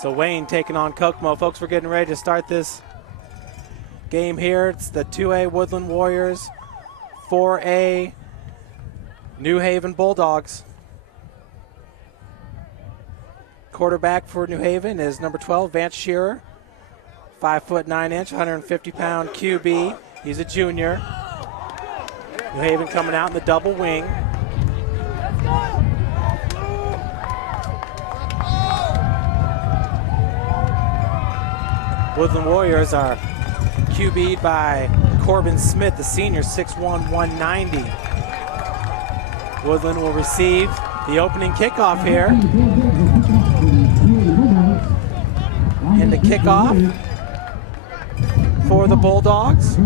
So Wayne taking on Kokomo. Folks, we're getting ready to start this game here. It's the 2A Woodland Warriors, 4A New Haven Bulldogs. Quarterback for New Haven is number 12, Vance Shearer. 5'9", 150-pound QB. He's a junior. New Haven coming out in the double wing. Woodland Warriors are QB'd by Corbin Smith, the senior, 6'1", 190. Woodland will receive the opening kickoff here. And the kickoff for the Bulldogs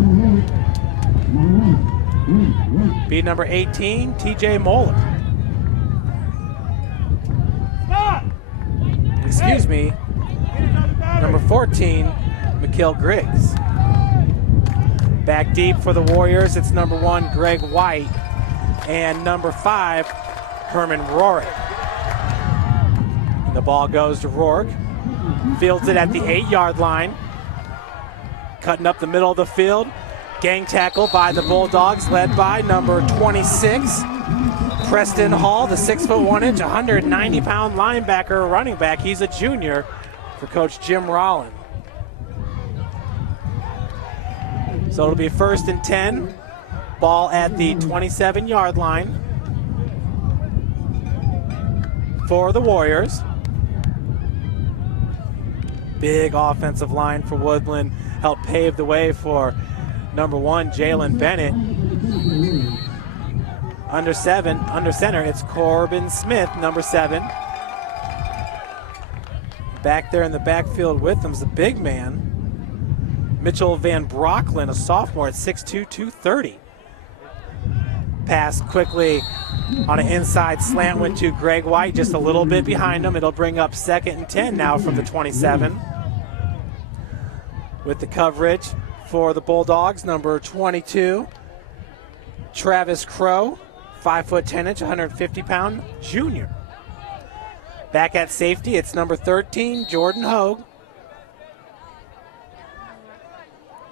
be number 18, TJ Moeller. Excuse me, number 14, McKill Griggs. Back deep for the Warriors, it's number 1, Greg White, and number 5, Herman Rorik. And the ball goes to Rourke. Fields it at the 8-yard line. Cutting up the middle of the field. Gang tackle by the Bulldogs, led by number 26, Preston Hall, the 6'1", 190-pound linebacker, running back. He's a junior for Coach Jim Rollin. So it'll be 1st and 10. Ball at the 27-yard line for the Warriors. Big offensive line for Woodland. Helped pave the way for number 1, Jalen Bennett. Under center, it's Corbin Smith, number 7. Back there in the backfield with him is the big man, Mitchell Van Brocklin, a sophomore at 6'2", 230. Pass quickly on an inside slant went to Greg White, just a little bit behind him. It'll bring up 2nd and 10 now from the 27. With the coverage for the Bulldogs, number 22, Travis Crow, 5'10", 150-pound junior. Back at safety, it's number 13, Jordan Hogue,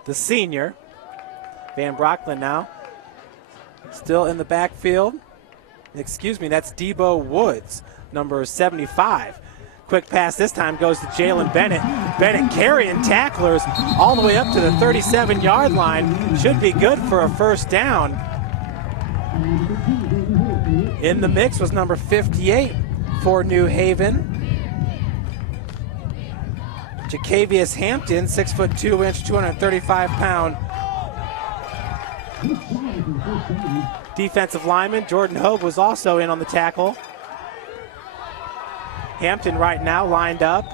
the senior. Van Brocklin now still in the backfield. Excuse me, that's Debo Woods, number 75. Quick pass this time goes to Jalen Bennett. Bennett carrying tacklers all the way up to the 37-yard line. Should be good for a 1st down. In the mix was number 58 for New Haven, Jacavius Hampton, 6'2", 235-pound defensive lineman. Jordan Hogue was also in on the tackle. Hampton right now lined up,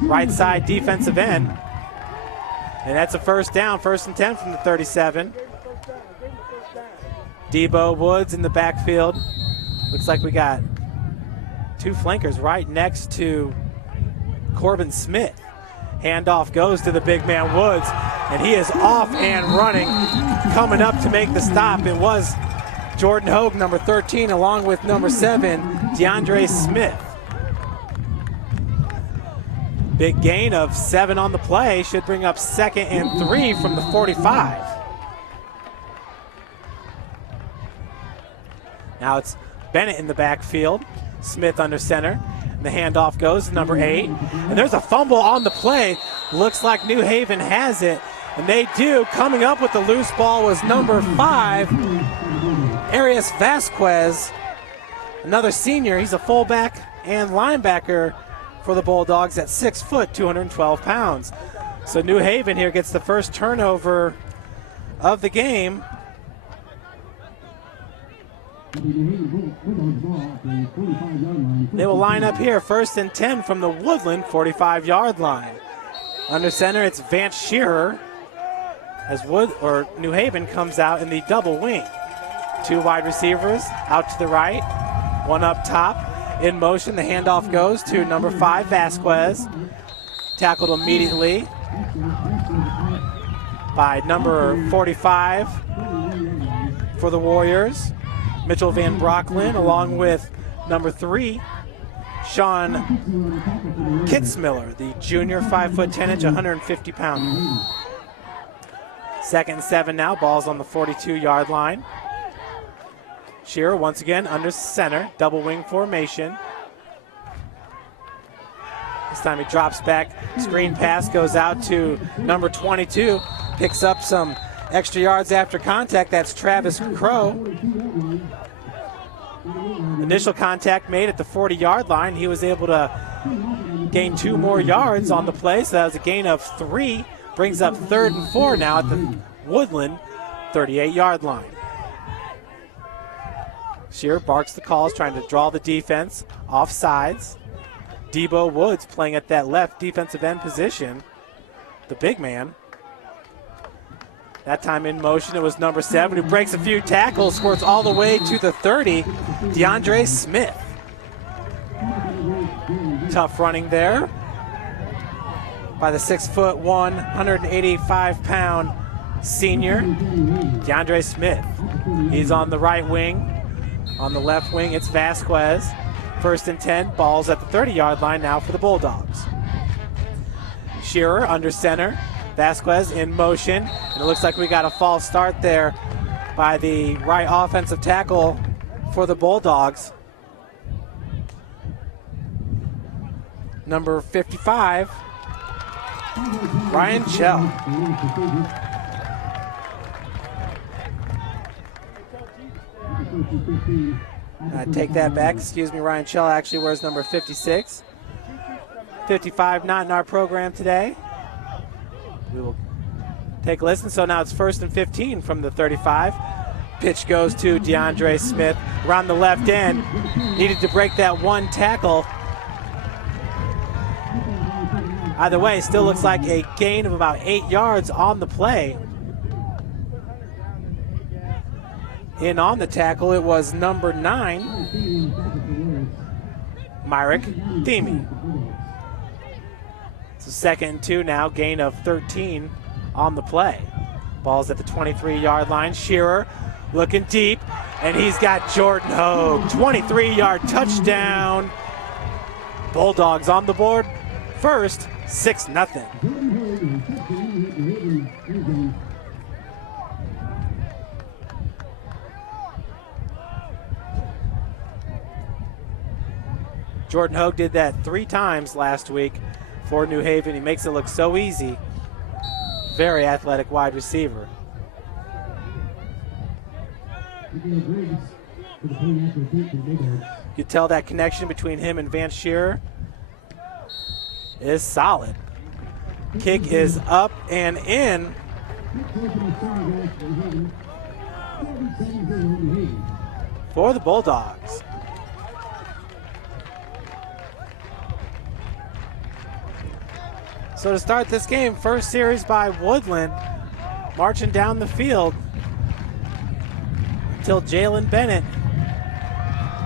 right side defensive end. And that's a 1st down, 1st and 10 from the 37. Debo Woods in the backfield. Looks like we got 2 flankers right next to Corbin Smith. Handoff goes to the big man Woods, and he is off and running, coming up to make the stop. It was Jordan Hogue, number 13, along with number 7, DeAndre Smith. Big gain of 7 on the play, should bring up 2nd and 3 from the 45. Now it's Bennett in the backfield, Smith under center. And the handoff goes to number 8. And there's a fumble on the play. Looks like New Haven has it. And they do. Coming up with the loose ball was number 5, Arias Vasquez, another senior. He's a fullback and linebacker for the Bulldogs at 6 foot, 212 pounds. So New Haven here gets the first turnover of the game. They will line up here, 1st and 10 from the Woodland 45-yard line. Under center, it's Vance Shearer as New Haven comes out in the double wing. 2 wide receivers out to the right, 1 up top. In motion, the handoff goes to number 5, Vasquez. Tackled immediately by number 45 for the Warriors, Mitchell Van Brocklin, along with number 3, Sean Kitzmiller, the junior, 5'10", 150 pounder. 2nd and 7 now. Ball's on the 42-yard line. Shearer once again under center, double wing formation. This time he drops back. Screen pass goes out to number 22. Picks up some extra yards after contact. That's Travis Crow. Initial contact made at the 40-yard line. He was able to gain 2 more yards on the play, so that was a gain of 3. Brings up 3rd and 4 now at the Woodlan 38-yard line. Shearer barks the calls, trying to draw the defense off sides. Debo Woods playing at that left defensive end position, the big man. That time in motion, it was number 7 who breaks a few tackles, squirts all the way to the 30, DeAndre Smith. Tough running there by the 6'1", 185-pound senior, DeAndre Smith. He's on the right wing. On the left wing, it's Vasquez. 1st and 10, ball's at the 30-yard line now for the Bulldogs. Shearer under center. Vasquez in motion. And it looks like we got a false start there by the right offensive tackle for the Bulldogs. Number 55, Ryan Chell. Take that back. Excuse me, Ryan Chell actually wears number 56. 55 not in our program today. We will take a listen. So now it's 1st and 15 from the 35. Pitch goes to DeAndre Smith around the left end. Needed to break that 1 tackle. Either way, still looks like a gain of about 8 yards on the play. In on the tackle, it was number 9, Myrick Theme. So 2nd and 2 now, gain of 13 on the play. Ball's at the 23-yard line. Shearer looking deep, and he's got Jordan Hogue. 23-yard touchdown. Bulldogs on the board first, 6-0. Jordan Hogue did that 3 times last week for New Haven. He makes it look so easy. Very athletic wide receiver. You could tell that connection between him and Vance Shearer is solid. Kick is up and in. For the Bulldogs. So to start this game, first series by Woodlan, marching down the field until Jalen Bennett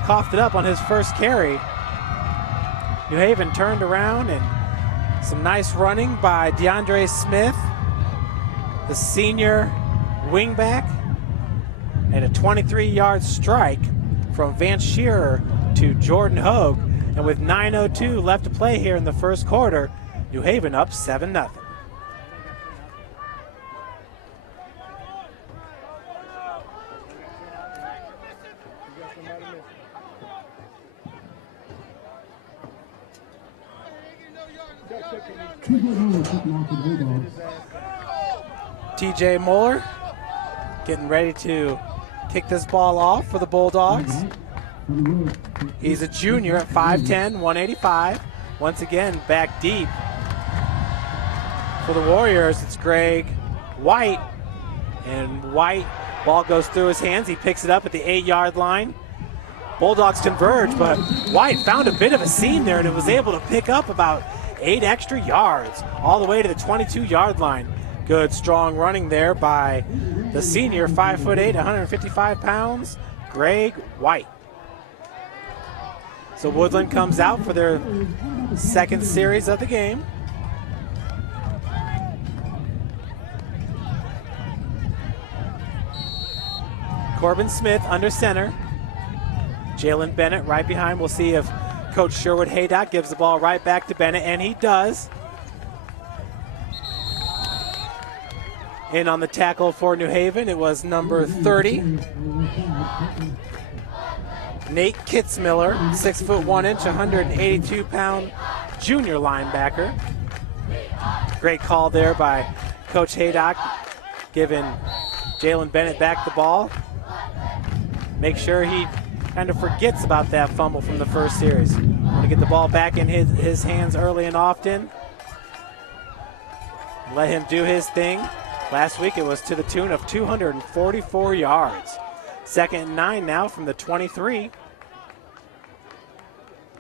coughed it up on his first carry. New Haven turned around, and some nice running by DeAndre Smith, the senior wingback, and a 23-yard strike from Vance Shearer to Jordan Hogue. And with 9:02 left to play here in the first quarter, New Haven up 7-0. TJ Moeller getting ready to kick this ball off for the Bulldogs. He's a junior at 5'10", 185. Once again, back deep. For the Warriors, it's Greg White. And White, ball goes through his hands. He picks it up at the 8-yard line. Bulldogs converge, but White found a bit of a seam there and was able to pick up about 8 extra yards all the way to the 22-yard line. Good, strong running there by the senior, 5'8", 155 pounds, Greg White. So Woodlan comes out for their second series of the game. Corbin Smith under center. Jalen Bennett right behind. We'll see if Coach Sherwood Haydock gives the ball right back to Bennett, and he does. In on the tackle for New Haven, it was number 30. Nate Kitzmiller, 6'1", 182-pound junior linebacker. Great call there by Coach Haydock, giving Jalen Bennett back the ball. Make sure he kind of forgets about that fumble from the first series. Want to get the ball back in his hands early and often. Let him do his thing. Last week it was to the tune of 244 yards. 2nd and 9 now from the 23.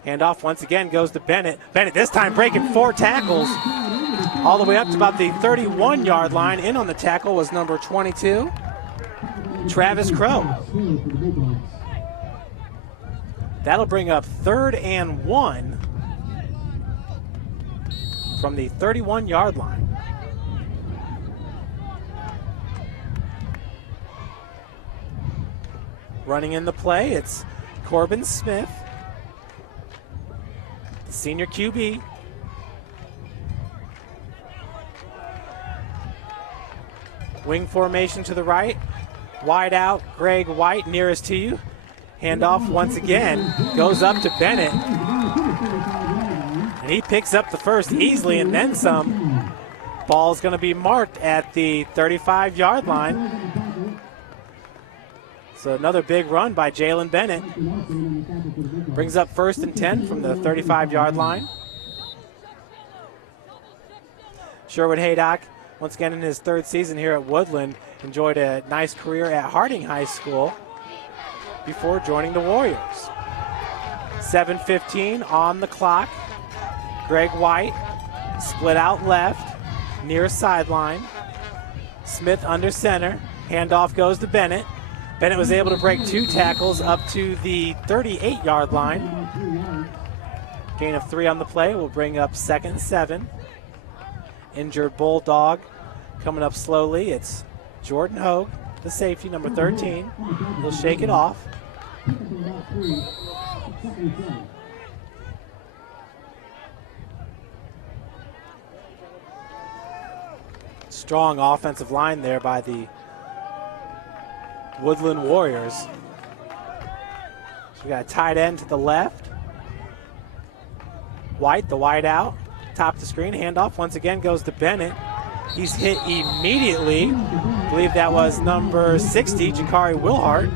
Handoff once again goes to Bennett. Bennett this time breaking 4 tackles all the way up to about the 31-yard line. In on the tackle was number 22, Travis Crow. That'll bring up 3rd and 1 from the 31-yard line. Running in the play, it's Corbin Smith, the senior QB. Wing formation to the right. Wide out, Greg White nearest to you. Handoff once again goes up to Bennett. And he picks up the first easily and then some. Ball's going to be marked at the 35-yard line. So another big run by Jalen Bennett. Brings up 1st and 10 from the 35-yard line. Sherwood Haydock, once again in his 3rd season here at Woodland, enjoyed a nice career at Harding High School before joining the Warriors. 7:15 on the clock. Greg White split out left, near sideline. Smith under center. Handoff goes to Bennett. Bennett was able to break 2 tackles up to the 38-yard line. Gain of 3 on the play will bring up 2nd and 7. Injured Bulldog coming up slowly. It's Jordan Hogue, the safety, number 13. He'll shake it off. Strong offensive line there by the Woodland Warriors. So we got a tight end to the left. White, the wide out, top of the screen. Handoff once again goes to Bennett. He's hit immediately. I believe that was number 60, Jakari Wilhart.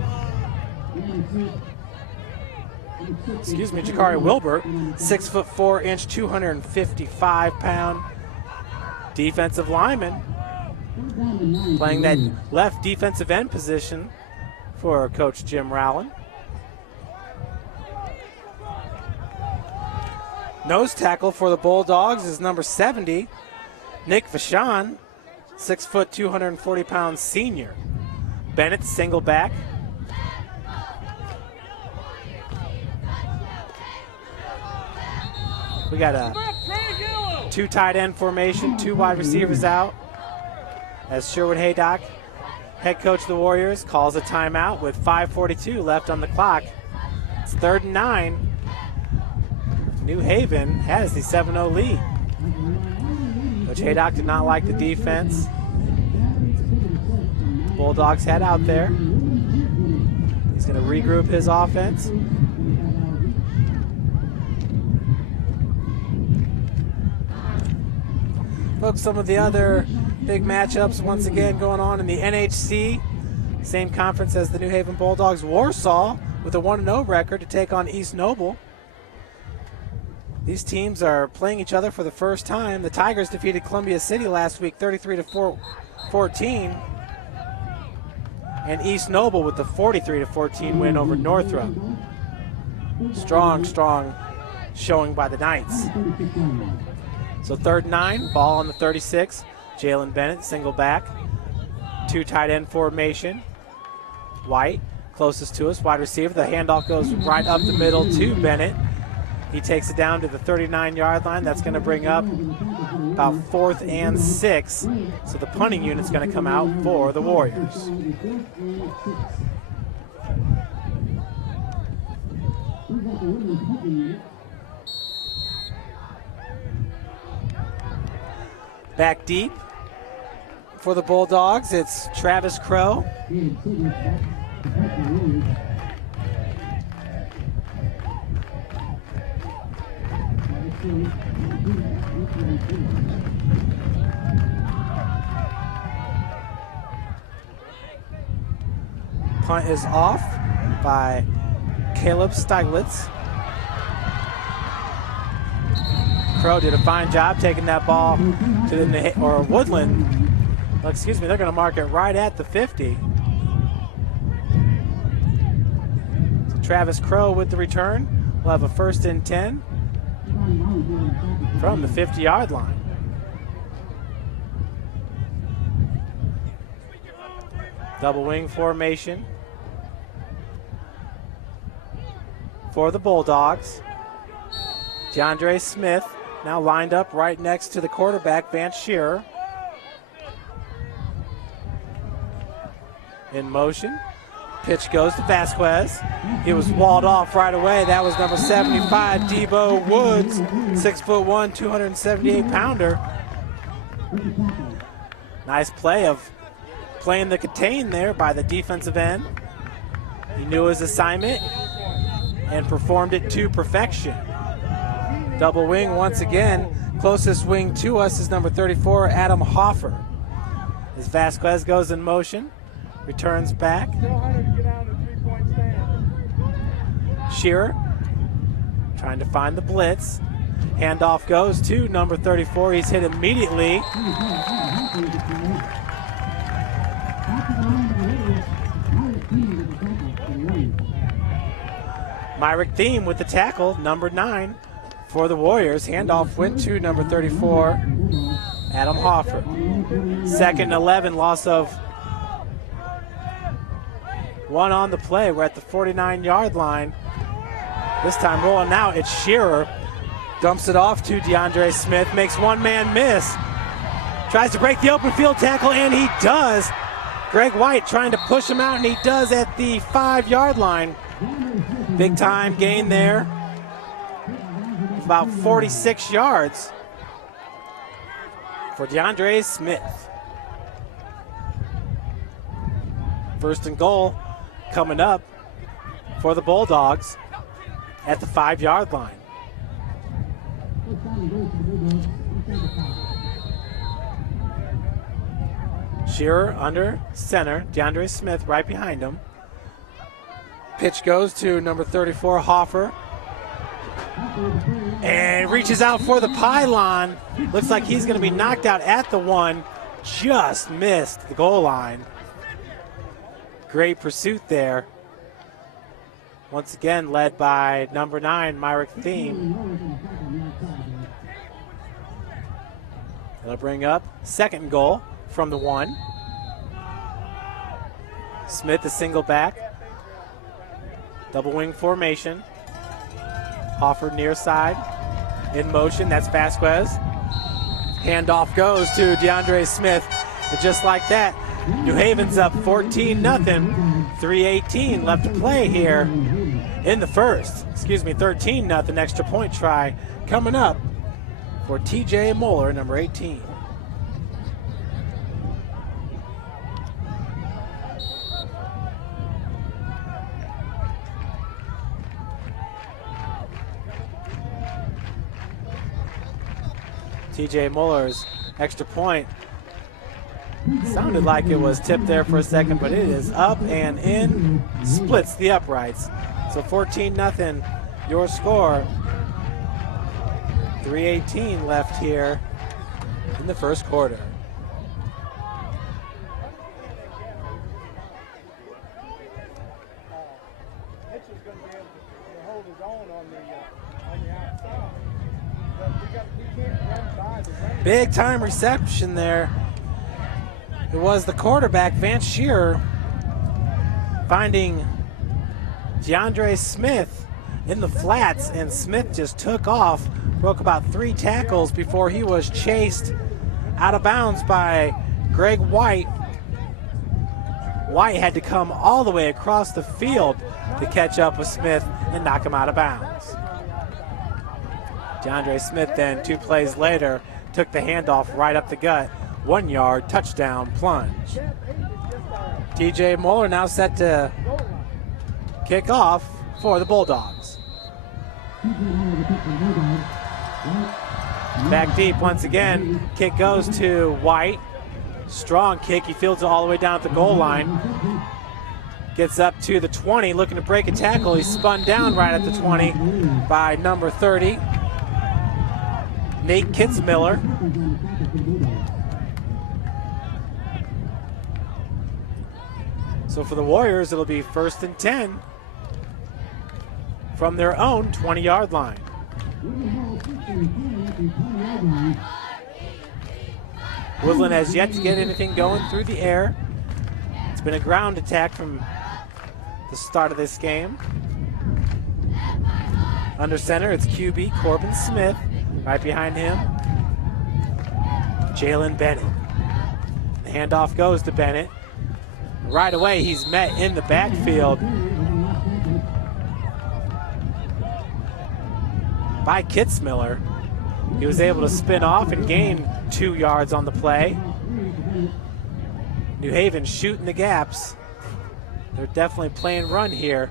Excuse me, Jakari Wilbert. 6'4", 255-pound defensive lineman. Playing that left defensive end position for Coach Jim Rowland. Nose tackle for the Bulldogs is number 70, Nick Vachon, 6', 240-pound senior. Bennett single back. We got a 2 tight end formation, 2 wide receivers out. As Sherwood Haydock, head coach of the Warriors, calls a timeout with 5:42 left on the clock. It's 3rd and 9. New Haven has the 7-0 lead. Coach Haydock did not like the defense. Bulldogs head out there. He's going to regroup his offense. Folks, some of the other big matchups once again going on in the NHC. Same conference as the New Haven Bulldogs. Warsaw with a 1-0 record to take on East Noble. These teams are playing each other for the first time. The Tigers defeated Columbia City last week 33-14. And East Noble with the 43-14 win over Northrop. Strong showing by the Knights. So 3rd and 9, ball on the 36. Jalen Bennett, single back. 2 tight end formation. White, closest to us, wide receiver. The handoff goes right up the middle to Bennett. He takes it down to the 39-yard line. That's going to bring up about 4th and 6. So the punting unit's going to come out for the Warriors. Back deep for the Bulldogs, it's Travis Crow. Punt is off by Caleb Steiglitz. Crow did a fine job taking that ball to the Woodlan. Well, excuse me, they're going to mark it right at the 50. So Travis Crow with the return. We'll have a 1st and 10 from the 50-yard line. Double wing formation for the Bulldogs. DeAndre Smith now lined up right next to the quarterback, Vance Shearer. In motion. Pitch goes to Vasquez. He was walled off right away. That was number 75, Debo Woods, 6'1", 278-pounder. Nice play of playing the contain there by the defensive end. He knew his assignment and performed it to perfection. Double wing once again. Closest wing to us is number 34, Adam Hoffer. As Vasquez goes in motion, returns back. Shearer trying to find the blitz. Handoff goes to number 34. He's hit immediately. Myrick Thiem with the tackle, number 9 for the Warriors. Handoff went to number 34, Adam Hoffer. 2nd and 11, loss of 1 on the play. We're at the 49-yard line. This time rolling out, it's Shearer. Dumps it off to DeAndre Smith, makes one man miss. Tries to break the open field tackle, and he does. Greg White trying to push him out, and he does at the 5-yard line. Big time gain there. About 46 yards for DeAndre Smith. 1st and goal coming up for the Bulldogs at the 5-yard line. Shearer under center, DeAndre Smith right behind him. Pitch goes to number 34, Hoffer. And reaches out for the pylon. Looks like he's going to be knocked out at the 1. Just missed the goal line. Great pursuit there. Once again led by number 9, Myrick Thiem. They'll bring up 2nd and goal from the 1. Smith a single back. Double wing formation. Hoffer near side. In motion, that's Vasquez. Handoff goes to DeAndre Smith. And just like that, New Haven's up 14-0. 3:18 left to play here in the first. 13-0 extra point try coming up for TJ Moeller, number 18. TJ Muller's extra point sounded like it was tipped there for a second, but it is up and in, splits the uprights. So 14-0 your score. 3:18 left here in the first quarter. Big time reception there. It was the quarterback, Vance Shearer, finding DeAndre Smith in the flats, and Smith just took off, broke about 3 tackles before he was chased out of bounds by Greg White. White had to come all the way across the field to catch up with Smith and knock him out of bounds. DeAndre Smith then 2 plays later took the handoff right up the gut. 1 yard, touchdown plunge. TJ Moeller now set to kick off for the Bulldogs. Back deep once again. Kick goes to White. Strong kick. He fields it all the way down at the goal line. Gets up to the 20, looking to break a tackle. He's spun down right at the 20 by number 30, Nate Kitzmiller. So for the Warriors, it'll be 1st and 10 from their own 20-yard line. Woodlan has yet to get anything going through the air. It's been a ground attack from the start of this game. Under center, it's QB Corbin Smith. Right behind him, Jalen Bennett. The handoff goes to Bennett. Right away, he's met in the backfield by Kitzmiller. He was able to spin off and gain 2 yards on the play. New Haven shooting the gaps. They're definitely playing run here.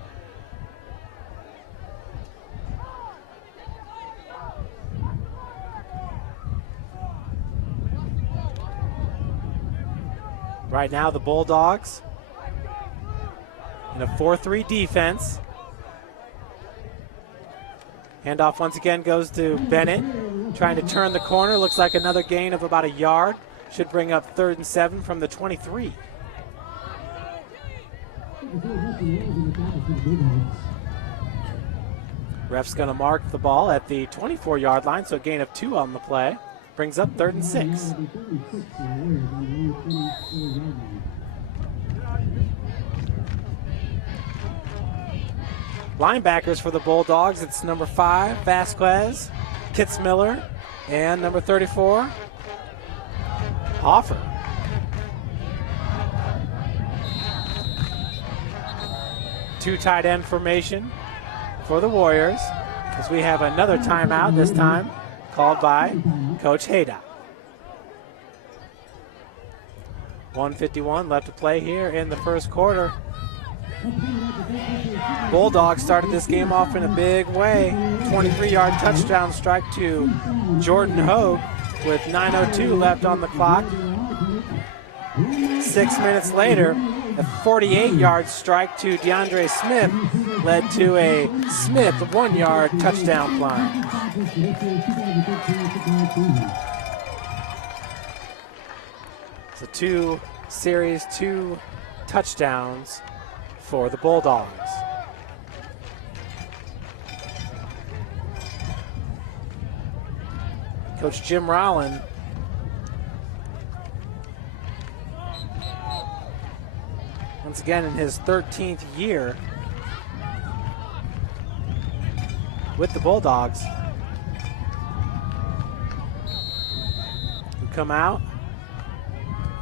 Right now, the Bulldogs in a 4-3 defense. Handoff once again goes to Bennett, trying to turn the corner. Looks like another gain of about 1 yard. Should bring up 3rd and 7 from the 23. Ref's going to mark the ball at the 24-yard line, so a gain of 2 on the play. Brings up 3rd and 6. Linebackers for the Bulldogs, it's number 5, Vasquez, Kitzmiller, and number 34, Hoffer. Two tight end formation for the Warriors, as we have another timeout, this time called by Coach Haydock. 1:51 left to play here in the first quarter. Bulldogs started this game off in a big way. 23-yard touchdown strike to Jordan Hogue with 9:02 left on the clock. 6 minutes later, a 48-yard strike to DeAndre Smith led to a Smith 1-yard touchdown plunge. So 2 series, 2 touchdowns for the Bulldogs. Coach Jim Rowland once again in his 13th year with the Bulldogs. We come out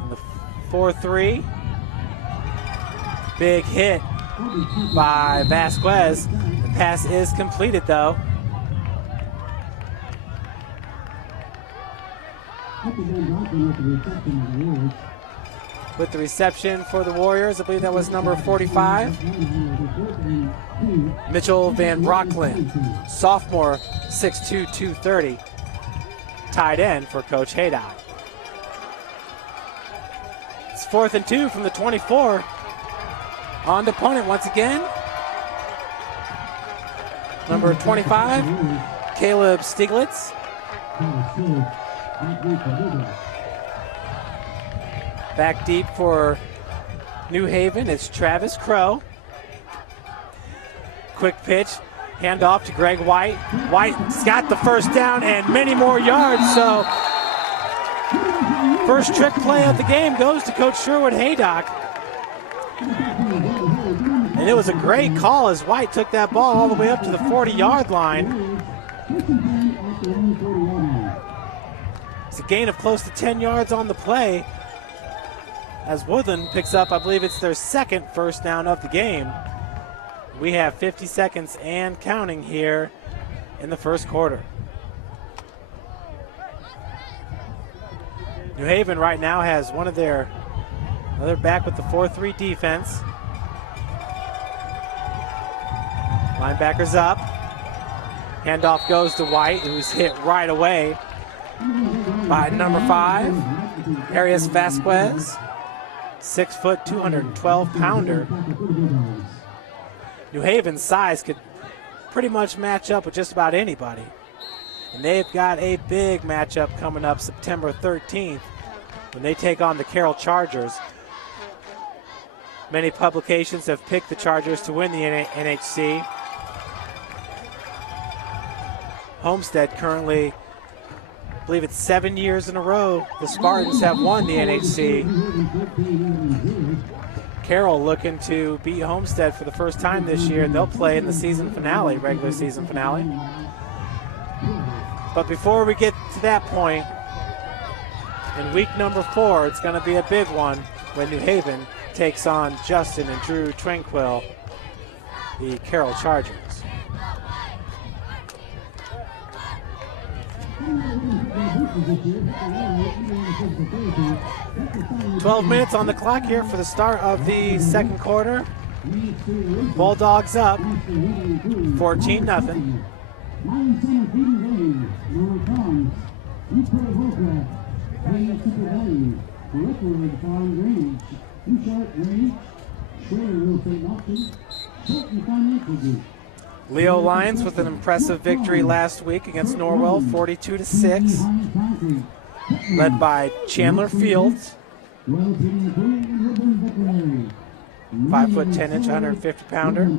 in the 4-3. Big hit by Vasquez. The pass is completed though. With the reception for the Warriors, I believe that was number 45. Mitchell Van Brocklin, sophomore, 6'2", 230. Tight end for Coach Haydock. It's 4th and 2 from the 24. On to opponent once again. Number 25, Caleb Stieglitz. Back deep for New Haven, it's Travis Crow. Quick pitch, handoff to Greg White. White's got the first down and many more yards, so first trick play of the game goes to Coach Sherwood Haydock. And it was a great call as White took that ball all the way up to the 40-yard line. It's a gain of close to 10 yards on the play as Woodlan picks up, I believe it's their second first down of the game. We have 50 seconds and counting here in the first quarter. New Haven right now has one of their, they're back with the 4-3 defense. Linebackers up. Handoff goes to White, who's hit right away by number 5, Arias Vasquez. 6 foot, 212-pounder. New Haven's size could pretty much match up with just about anybody. And they've got a big matchup coming up September 13th when they take on the Carroll Chargers. Many publications have picked the Chargers to win the NHC. Homestead currently, I believe it's 7 years in a row, the Spartans have won the NHC. Carroll looking to beat Homestead for the first time this year. They'll play in the season finale, regular season finale. But before we get to that point, in week number 4, it's going to be a big one when New Haven takes on Justin and Drew Tranquil, the Carroll Chargers. 12 minutes on the clock here for the start of the second quarter. Bulldogs up 14-0. Leo Lions with an impressive victory last week against Norwell, 42-6, led by Chandler Fields, 5 foot 10 inch, 150-pounder.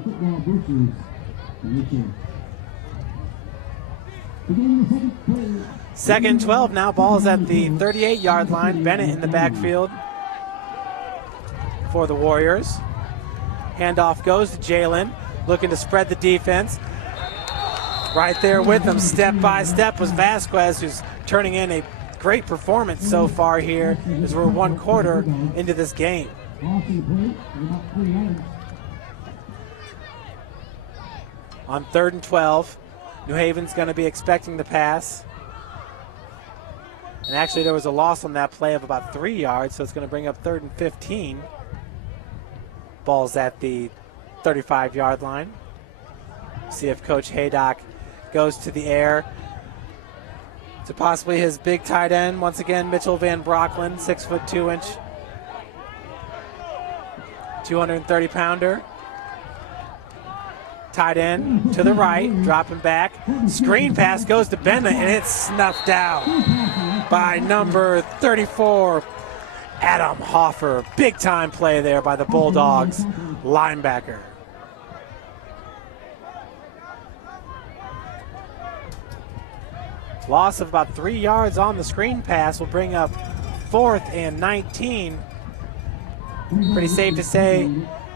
Second 12 now, ball's at the 38-yard line. Bennett in the backfield for the Warriors. Handoff goes to Jalen, looking to spread the defense. Right there with him, step by step, was Vasquez, who's turning in a great performance so far here as we're 1 quarter into this game. On 3rd and 12, New Haven's going to be expecting the pass. And actually there was a loss on that play of about 3 yards, so it's going to bring up 3rd and 15. Ball's at the 35-yard line. See if Coach Haydock goes to the air to possibly his big tight end. Once again, Mitchell Van Brocklin, 6 foot 2 inch, 230-pounder. Tight end to the right, dropping back. Screen pass goes to Bennett, and it's snuffed out by number 34, Adam Hoffer. Big time play there by the Bulldogs linebacker. Loss of about 3 yards on the screen pass will bring up 4th and 19. Pretty safe to say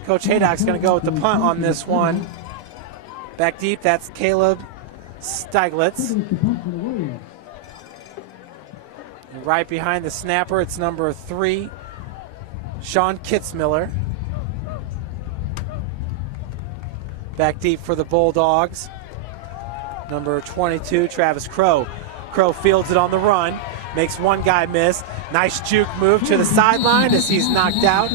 Coach Haydock's going to go with the punt on this one. Back deep, that's Caleb Steiglitz. And right behind the snapper, it's number 3, Sean Kitzmiller. Back deep for the Bulldogs, number 22, Travis Crow. Crow fields it on the run, makes one guy miss. Nice juke move to the sideline as he's knocked out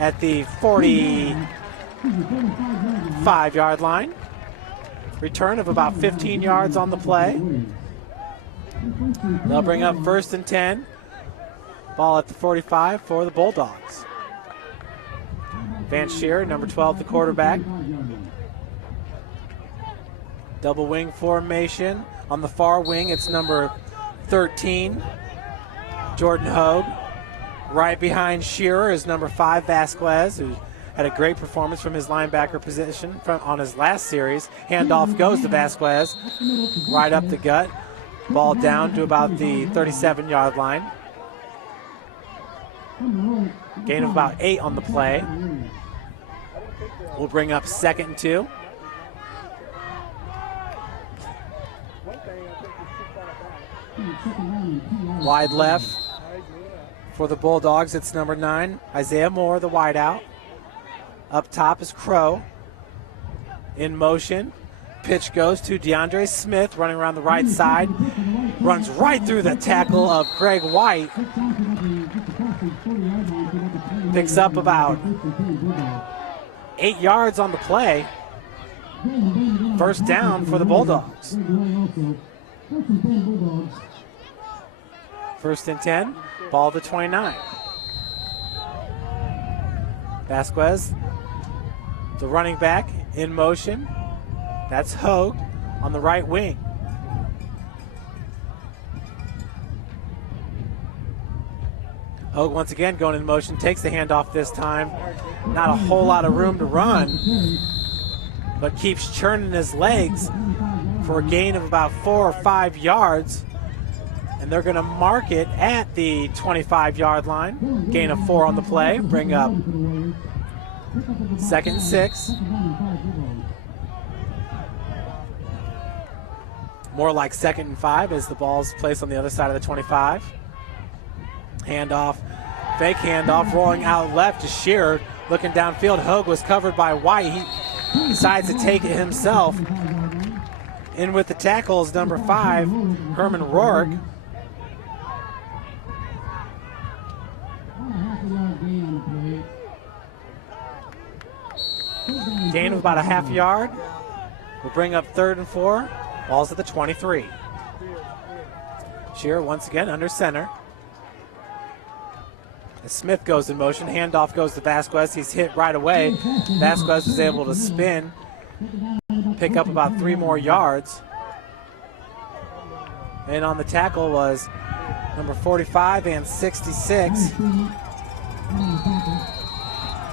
at the 45-yard line. Return of about 15 yards on the play. They'll bring up 1st and 10. Ball at the 45 for the Bulldogs. Van Shearer, number 12, the quarterback. Double wing formation. On the far wing, it's number 13, Jordan Hogue. Right behind Shearer is number 5, Vasquez, who had a great performance from his linebacker position on his last series. Handoff goes to Vasquez, right up the gut. Ball down to about the 37-yard line. Gain of about 8 on the play. We'll bring up 2nd and 2. Wide left for the Bulldogs, it's number 9, Isaiah Moore, the wideout. Up top is Crow. In motion. Pitch goes to DeAndre Smith, running around the right side. runs right through the tackle of Greg White. Picks up about 8 yards on the play. First down for the Bulldogs. First and 10, ball to 29. Vasquez, the running back, in motion. That's Hogue on the right wing. Hogue once again going in motion, takes the handoff this time. Not a whole lot of room to run, but keeps churning his legs for a gain of about 4 or 5 yards. And they're going to mark it at the 25-yard line. Gain of 4 on the play. Bring up 2nd and 6. More like 2nd and 5 as the ball's placed on the other side of the 25. Handoff, fake handoff, rolling out left to Shearer. Looking downfield, Hogue was covered by White. He decides to take it himself. In with the tackles, number 5, Herman Rourke. Gain of about a half yard. Will bring up 3rd and 4. Ball's at the 23. Shearer once again under center. As Smith goes in motion, handoff goes to Vasquez. He's hit right away. Vasquez was able to spin, pick up about 3 more yards. And on the tackle was number 45 and 66.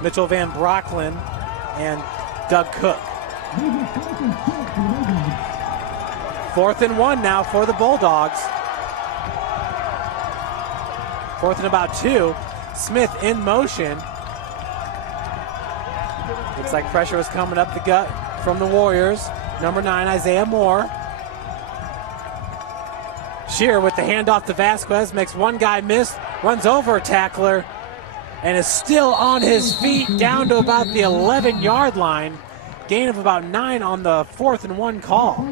Mitchell Van Brocklin and Doug Cook. 4th and 1 now for the Bulldogs. 4th and about 2. Smith in motion. Looks like pressure was coming up the gut from the Warriors. Number 9, Isaiah Moore. Shearer with the handoff to Vasquez, makes one guy miss, runs over a tackler, and is still on his feet down to about the 11-yard line. Gain of about 9 on the 4th and 1 call.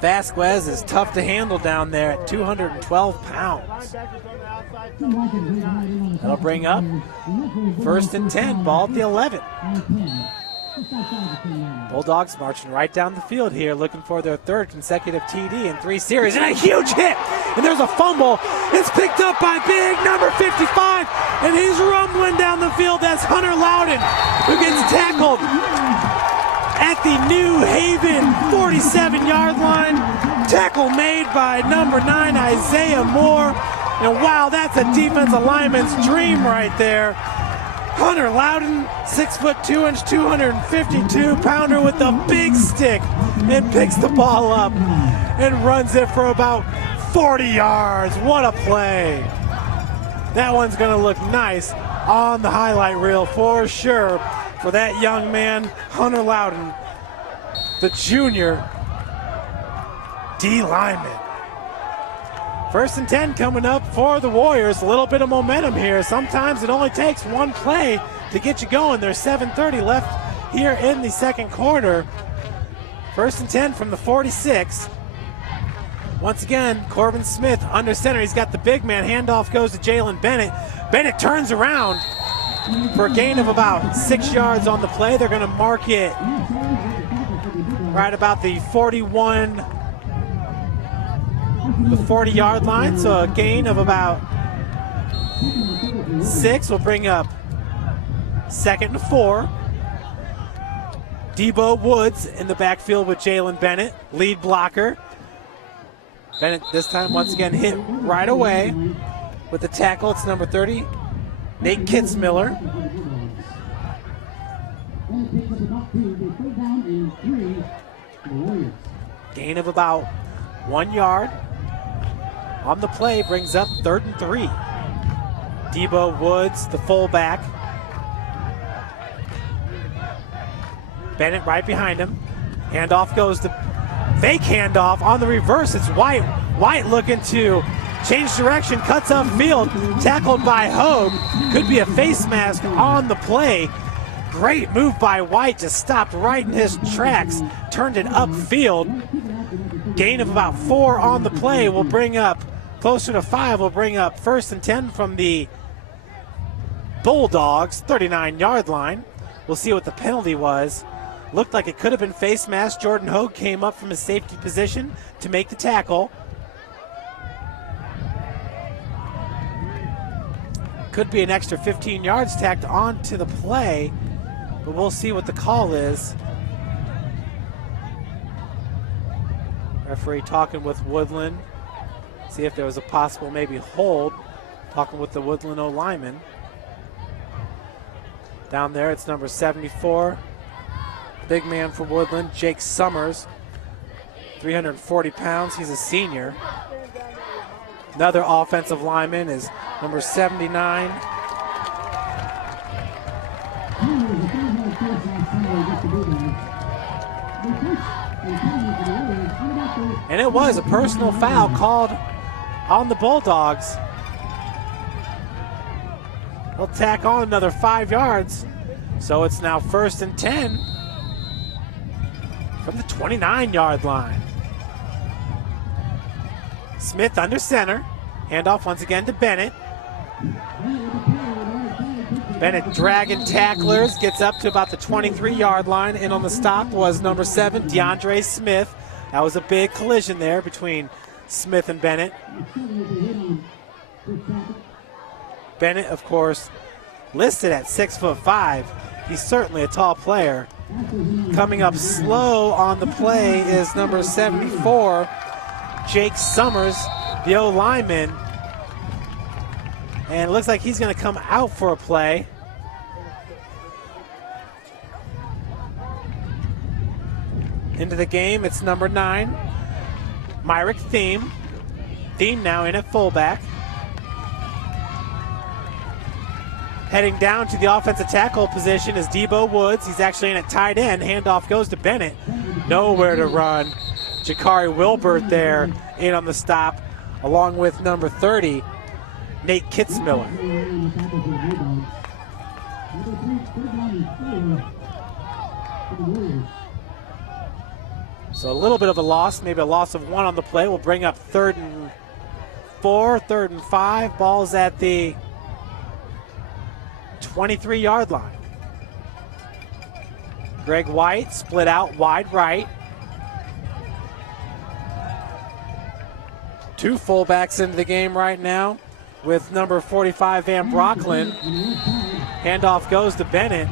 Vasquez is tough to handle down there at 212 pounds. That'll bring up 1st and 10, ball at the 11. Bulldogs marching right down the field here, looking for their 3rd consecutive TD in 3 series, and a huge hit, and there's a fumble. It's picked up by big number 55, and he's rumbling down the field. That's Hunter Loudon, who gets tackled at the New Haven 47-yard line. Tackle made by number 9, Isaiah Moore. And wow, that's a defensive lineman's dream right there. Hunter Loudon, 6'2", 252-pounder with a big stick, and picks the ball up and runs it for about 40 yards. What a play. That one's going to look nice on the highlight reel for sure for that young man, Hunter Loudon, the junior D lineman. 1st and 10 coming up for the Warriors. A little bit of momentum here. Sometimes it only takes one play to get you going. There's 7:30 left here in the 2nd quarter. 1st and 10 from the 46. Once again, Corbin Smith under center. He's got the big man. Handoff goes to Jalen Bennett. Bennett turns around for a gain of about 6 yards on the play. They're going to mark it right about the 40-yard line, so a gain of about 6 will bring up 2nd and 4. Debo Woods in the backfield with Jalen Bennett, lead blocker. Bennett this time once again hit right away with the tackle. It's number 30, Nate Kitzmiller. Gain of about 1 yard. On the play brings up 3rd and 3. Debo Woods, the fullback. Bennett right behind him. Handoff goes to fake handoff. On the reverse, it's White. White looking to change direction, cuts upfield, tackled by Hogue. Could be a face mask on the play. Great move by White, just stopped right in his tracks, turned it upfield. Gain of about 4 on the play will bring up, closer to 5, will bring up 1st and 10 from the Bulldogs, 39-yard line. We'll see what the penalty was. Looked like it could have been face mask. Jordan Hogue came up from his safety position to make the tackle. Could be an extra 15 yards tacked on to the play, but we'll see what the call is. Referee talking with Woodlan. See if there was a possible maybe hold. Talking with the Woodlan O-lineman. Down there, it's number 74. Big man for Woodlan, Jake Summers. 340 pounds, he's a senior. Another offensive lineman is number 79. And it was a personal foul called on the Bulldogs. They'll tack on another 5 yards. So it's now 1st and 10 from the 29-yard line. Smith under center. Handoff once again to Bennett. Bennett dragging tacklers, gets up to about the 23-yard line. In on the stop was number 7, DeAndre Smith. That was a big collision there between Smith and Bennett. Bennett, of course, listed at 6'5". He's certainly a tall player. Coming up slow on the play is number 74, Jake Summers, the O-lineman. And it looks like he's going to come out for a play. Into the game, it's number 9, Myrick Thiem. Thiem now in at fullback. Heading down to the offensive tackle position is Debo Woods. He's actually in at tight end. Handoff goes to Bennett. Nowhere to run. Jakari Wilbert there in on the stop, along with number 30, Nate Kitzmiller. So a little bit of a loss, maybe a loss of 1 on the play. We'll bring up 3rd and 4, 3rd and 5. Ball's at the 23-yard line. Greg White split out wide right. 2 fullbacks into the game right now with number 45, Van Brocklin. Handoff goes to Bennett.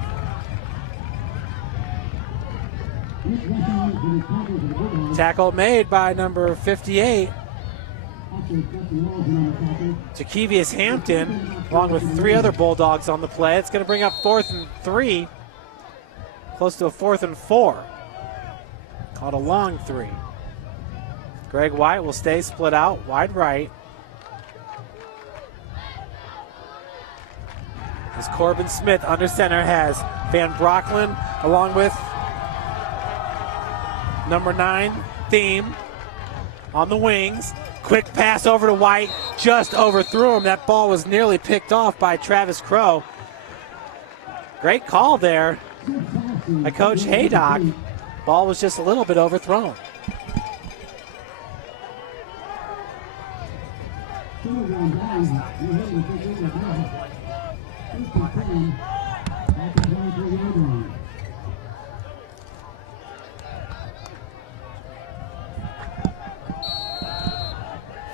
Tackle made by number 58, Jakevius Hampton, along with 3 other Bulldogs on the play. It's going to bring up 4th and 3, close to a 4th and 4. Called a long 3. Greg White will stay split out wide right. As Corbin Smith under center has Van Brocklin along with number 9, Thiem on the wings. Quick pass over to White, just overthrew him. That ball was nearly picked off by Travis Crow. Great call there by Coach Haydock. Ball was just a little bit overthrown.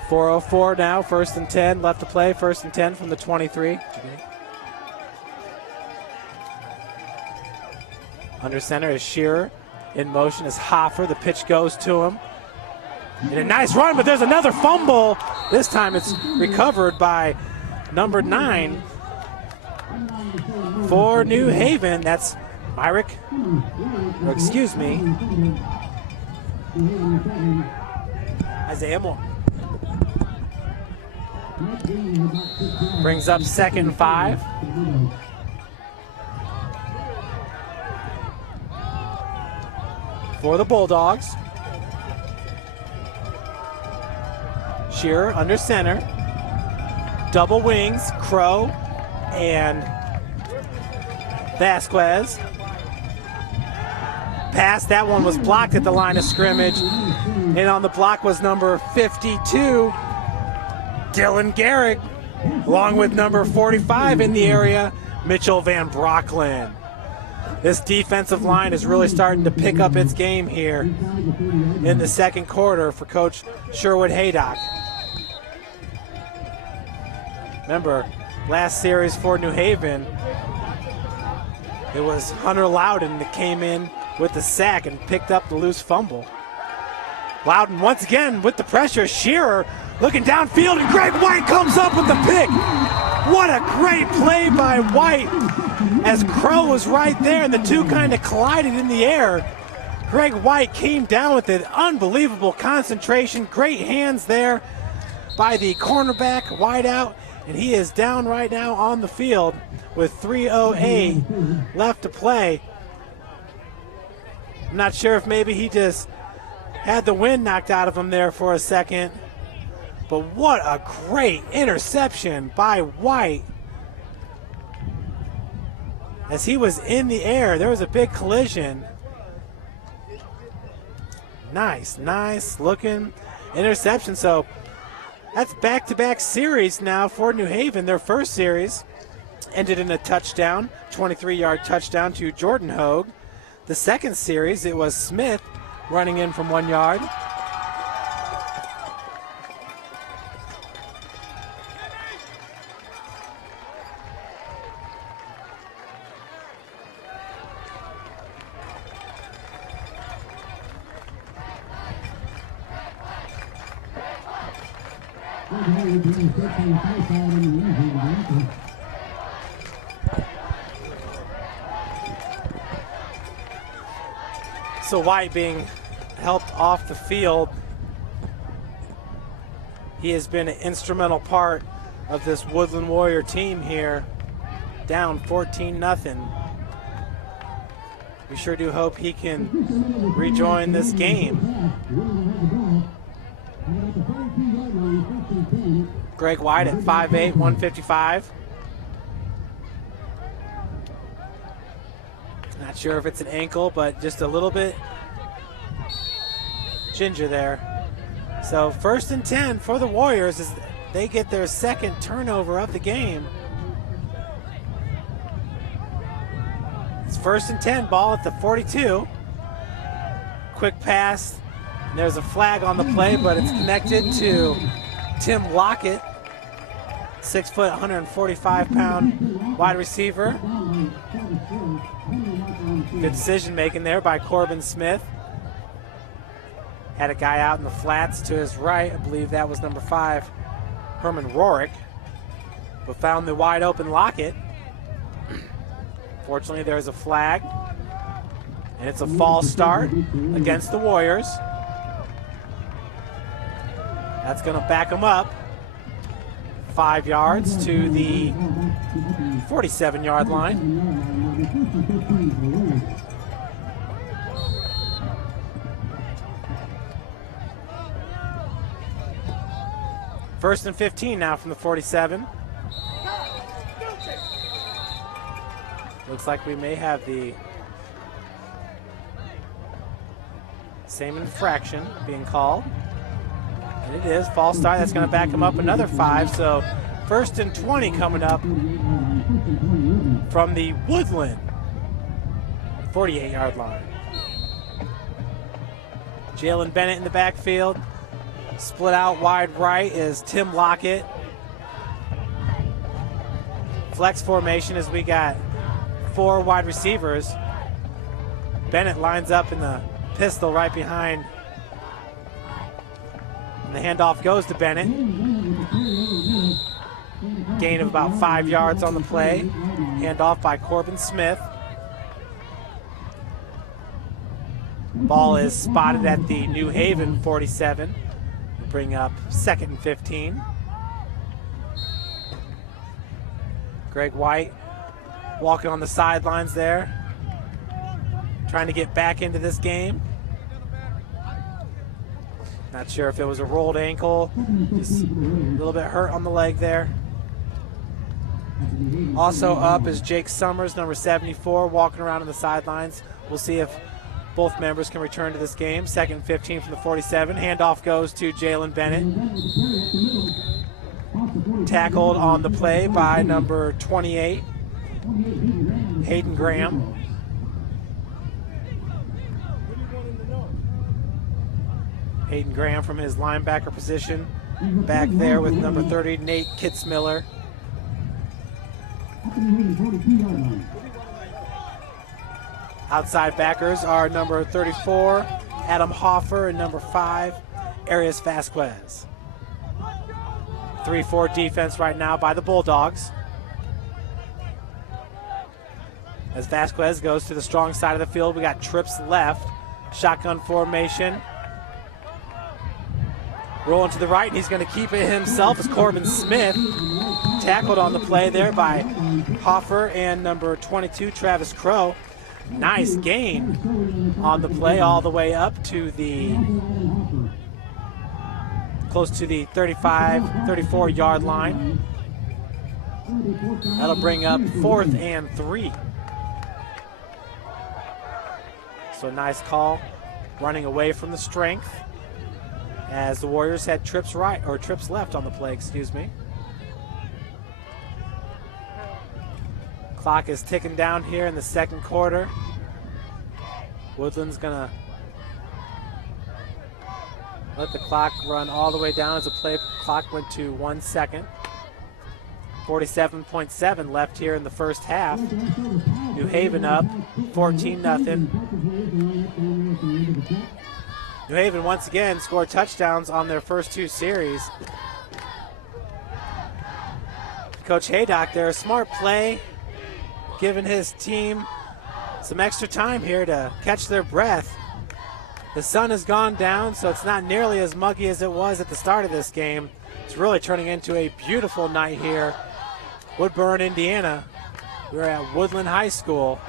.404 now, 1st and 10, left to play, 1st and 10 from the 23. Under center is Shearer. In motion is Hoffer. The pitch goes to him. And a nice run, but there's another fumble. This time it's recovered by number 9 for New Haven. That's Myrick, or excuse me, Isaiah Moore. Brings up 2nd and 5. For the Bulldogs. Shearer under center. Double wings, Crow and Vasquez. Pass, that one was blocked at the line of scrimmage. And on the block was number 52, Dylan Garrick, along with number 45 in the area, Mitchell Van Brocklin. This defensive line is really starting to pick up its game here in the second quarter for Coach Sherwood Haydock. Remember, last series for New Haven, it was Hunter Loudon that came in with the sack and picked up the loose fumble. Loudon once again with the pressure. Shearer looking downfield, and Greg White comes up with the pick. What a great play by White, as Crow was right there and the two kind of collided in the air. Greg White came down with it. Unbelievable concentration. Great hands there by the cornerback, wideout, and he is down right now on the field with 3:08 left to play. I'm not sure if maybe he just had the wind knocked out of him there for a second. But what a great interception by White. As he was in the air, there was a big collision. Nice looking interception. So that's back-to-back series now for New Haven. Their first series ended in a touchdown, 23-yard touchdown to Jordan Hogue. The second series, it was Smith running in from 1 yard. So White being helped off the field. He has been an instrumental part of this Woodland Warrior team here, down 14-0. We sure do hope he can rejoin this game. Greg White at 5'8", 155. Not sure if it's an ankle, but just a little bit ginger there. So 1st and 10 for the Warriors as they get their second turnover of the game. It's 1st and 10, ball at the 42. Quick pass. And there's a flag on the play, but it's connected to Tim Lockett, 6 foot, 145-pound wide receiver. Good decision making there by Corbin Smith. Had a guy out in the flats to his right. I believe that was number 5, Herman Rorick, but found the wide open Lockett. Fortunately, there's a flag, and it's a false start against the Warriors. That's going to back them up 5 yards to the 47-yard line. First and 15 now from the 47. Looks like we may have the same infraction being called. And it is false start. That's going to back him up another 5. So 1st and 20 coming up from the Woodland 48-yard line. Jalen Bennett in the backfield. Split out wide right is Tim Lockett. Flex formation as we got 4 wide receivers. Bennett lines up in the pistol right behind. And the handoff goes to Bennett. Gain of about 5 yards on the play. Handoff by Corbin Smith. Ball is spotted at the New Haven 47. We'll bring up 2nd and 15. Greg White walking on the sidelines there, trying to get back into this game. Not sure if it was a rolled ankle, just a little bit hurt on the leg there. Also up is Jake Summers, number 74, walking around on the sidelines. We'll see if both members can return to this game. 2nd and 15 from the 47. Handoff goes to Jalen Bennett. Tackled on the play by number 28, Hayden Graham. Hayden Graham from his linebacker position. Back there with number 30, Nate Kitzmiller. Outside backers are number 34, Adam Hoffer, and number 5, Arias Vasquez. 3-4 defense right now by the Bulldogs. As Vasquez goes to the strong side of the field, we got trips left. Shotgun formation. Rolling to the right, and he's going to keep it himself as Corbin Smith tackled on the play there by Hoffer and number 22, Travis Crow. Nice gain on the play all the way up to the close to the 34-yard line. That'll bring up 4th and 3. So nice call, running away from the strength as the Warriors had trips left on the play, excuse me. Clock is ticking down here in the second quarter. Woodlan's gonna let the clock run all the way down as the play clock went to 1 second. 47.7 left here in the first half. New Haven up 14-0. New Haven once again scored touchdowns on their first 2 series. Coach Haydock there, a smart play, giving his team some extra time here to catch their breath. The sun has gone down, so it's not nearly as muggy as it was at the start of this game. It's really turning into a beautiful night here. Woodburn, Indiana. We're at Woodlan High School.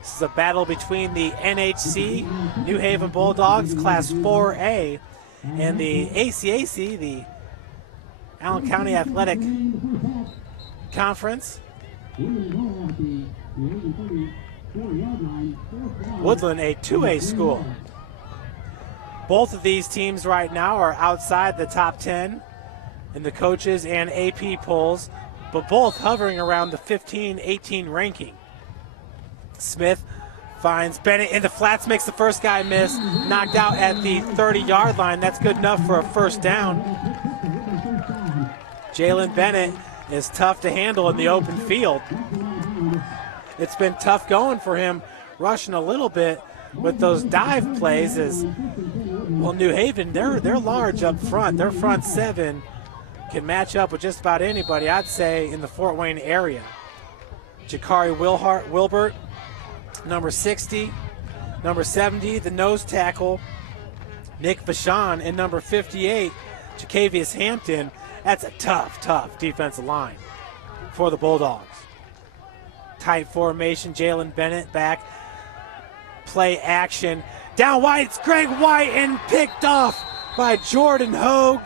This is a battle between the NHC, New Haven Bulldogs, Class 4A, and the ACAC, the Allen County Athletic Conference. Woodlan, a 2A school. Both of these teams right now are outside the top 10 in the coaches and AP polls, but both hovering around the 15-18 ranking. Smith finds Bennett in the flats, makes the first guy miss, knocked out at the 30-yard line. That's good enough for a first down. Jalen Bennett is tough to handle in the open field. It's been tough going for him, rushing a little bit with those dive plays. As well, New Haven, they're large up front. Their front 7 can match up with just about anybody, I'd say, in the Fort Wayne area. Jakari Wilbert, number 60, number 70, the nose tackle, Nick Vachon, and number 58, Jacavius Hampton. That's a tough defensive line for the Bulldogs. Tight formation, Jalen Bennett back, play action. Down wide, it's Greg White, and picked off by Jordan Hogue.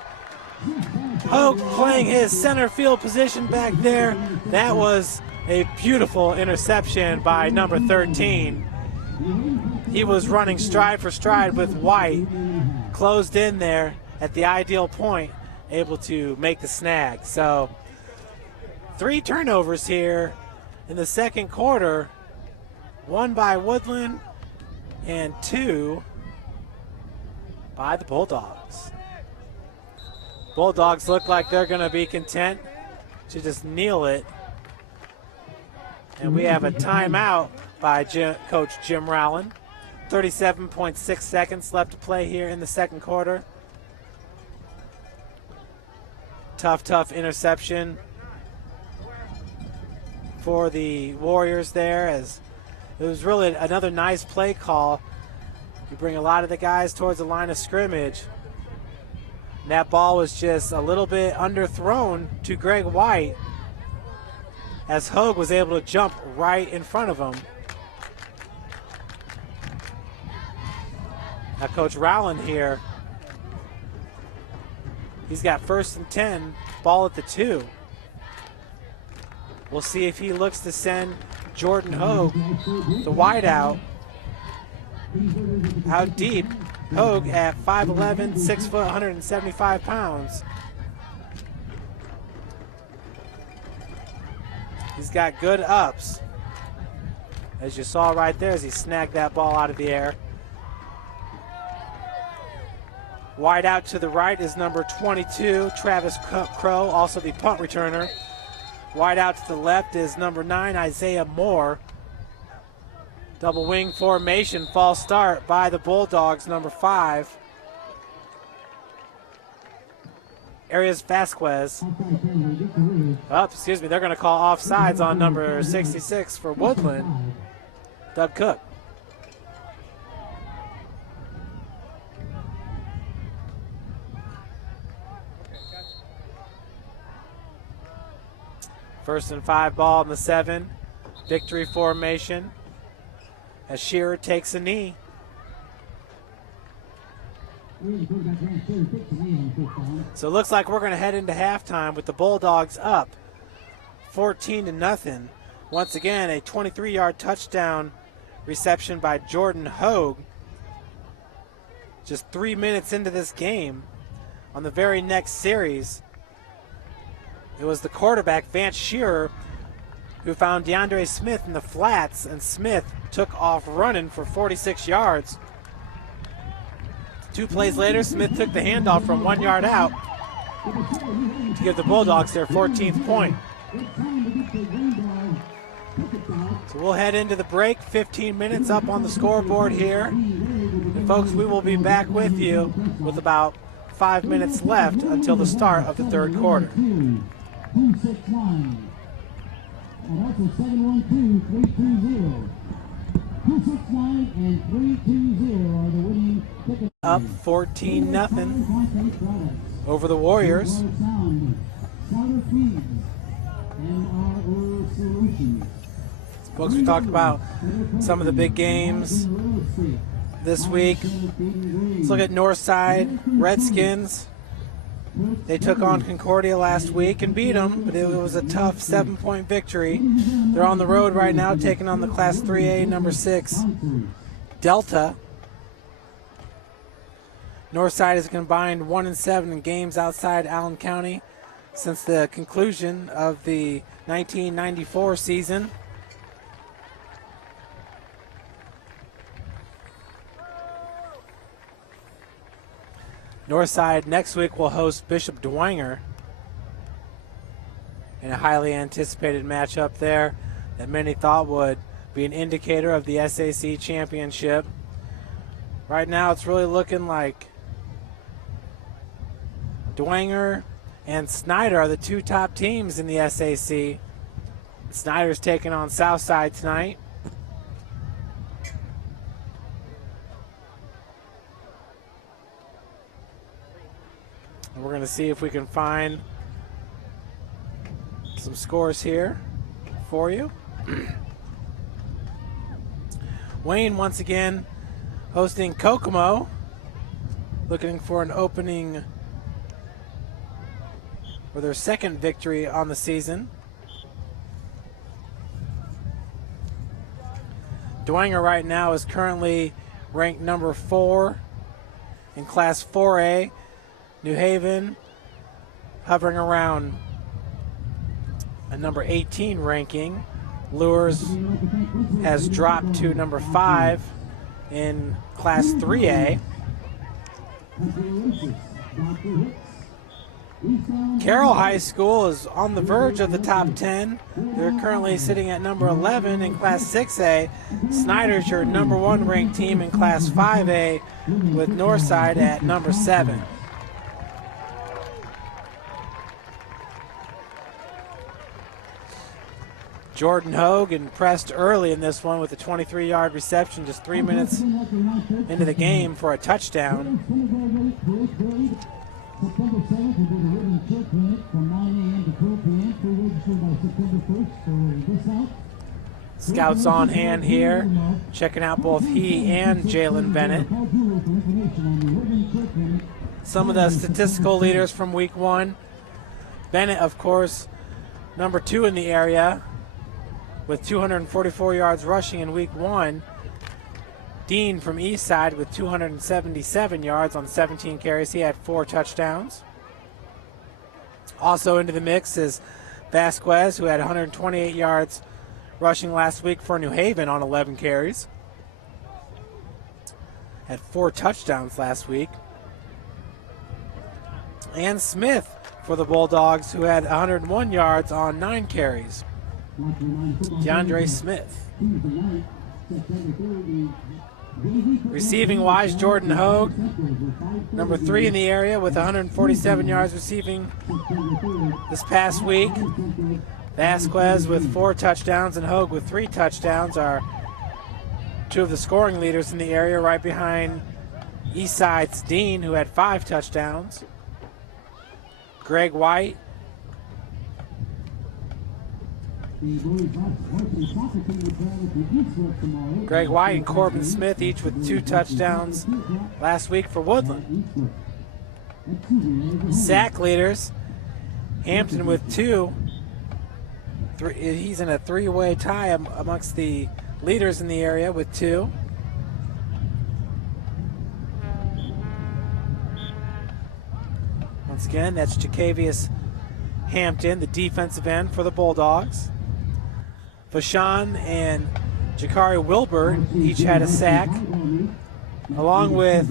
Hogue playing his center field position back there. That was a beautiful interception by number 13. He was running stride for stride with White, closed in there at the ideal point, able to make the snag. So 3 turnovers here in the second quarter, 1 by Woodlan and 2 by the Bulldogs. Bulldogs look like they're going to be content to just kneel it. And we have a timeout by Coach Jim Rowland. 37.6 seconds left to play here in the second quarter. Tough interception for the Warriors there, as it was really another nice play call. You bring a lot of the guys towards the line of scrimmage. And that ball was just a little bit underthrown to Greg White, as Hogue was able to jump right in front of him. Now Coach Rowland here, he's got 1st and 10 ball at the 2. We'll see if he looks to send Jordan Hogue, the wideout, out deep. Hogue at 5'11", 6 foot, 175 pounds. He's got good ups, as you saw right there as he snagged that ball out of the air. Wide out to the right is number 22, Travis Crow, also the punt returner. Wide out to the left is number 9, Isaiah Moore. Double wing formation, false start by the Bulldogs, number 5. Arias Vasquez. Oh, excuse me, they're going to call offsides on number 66 for Woodlan, Doug Cook. First and 5 ball in the 7. Victory formation as Shearer takes a knee. So it looks like we're going to head into halftime with the Bulldogs up 14-0. Once again, a 23-yard touchdown reception by Jordan Hogue. Just 3 minutes into this game. On the very next series, it was the quarterback, Vance Shearer, who found DeAndre Smith in the flats, and Smith took off running for 46 yards. 2 plays later, Smith took the handoff from 1 yard out to give the Bulldogs their 14th point. So we'll head into the break. 15 minutes up on the scoreboard here. And folks, we will be back with you with about 5 minutes left until the start of the third quarter. 269. And also 712-320. 269 and 320 are the winning tickets. Up 14-0 over the Warriors. Folks, we talked about some of the big games this week. Let's look at Northside Redskins. They took on Concordia last week and beat them, but it was a tough 7-point victory. They're on the road right now, taking on the Class 3A number 6 Delta. Northside has combined 1-7 in games outside Allen County since the conclusion of the 1994 season. Northside next week will host Bishop Dwenger in a highly anticipated matchup there that many thought would be an indicator of the SAC championship. Right now it's really looking like Dwenger and Snyder are the 2 top teams in the SAC. Snyder's taking on Southside tonight. We're going to see if we can find some scores here for you. Wayne once again hosting Kokomo, looking for an opening for their second victory on the season. Dwenger right now is currently ranked number 4 in Class 4A. New Haven hovering around a number 18 ranking. Lures has dropped to number 5 in Class 3A. Carroll High School is on the verge of the top 10. They're currently sitting at number 11 in Class 6A. Snyder's your number 1 ranked team in Class 5A with Northside at number 7. Jordan Hogue impressed early in this one with a 23-yard reception just 3 minutes into the game for a touchdown. Scouts on hand here, checking out both he and Jalen Bennett. Some of the statistical leaders from week 1. Bennett, of course, number 2 in the area with 244 yards rushing in week 1. Dean from Eastside with 277 yards on 17 carries. He had 4 touchdowns. Also into the mix is Vasquez, who had 128 yards rushing last week for New Haven on 11 carries. Had 4 touchdowns last week. And Smith for the Bulldogs, who had 101 yards on 9 carries. DeAndre Smith. Receiving-wise, Jordan Hogue, number 3 in the area with 147 yards receiving this past week. Vasquez with 4 touchdowns and Hogue with 3 touchdowns are 2 of the scoring leaders in the area, right behind Eastside's Dean, who had 5 touchdowns. Greg White. Greg White and Corbin Smith each with 2 touchdowns last week for Woodlan. Sack leaders, Hampton with 2. He's in a 3-way tie amongst the leaders in the area with 2. Once again, that's Jacavius Hampton, the defensive end for the Bulldogs. Vashon and Jakari Wilbur each had a sack, along with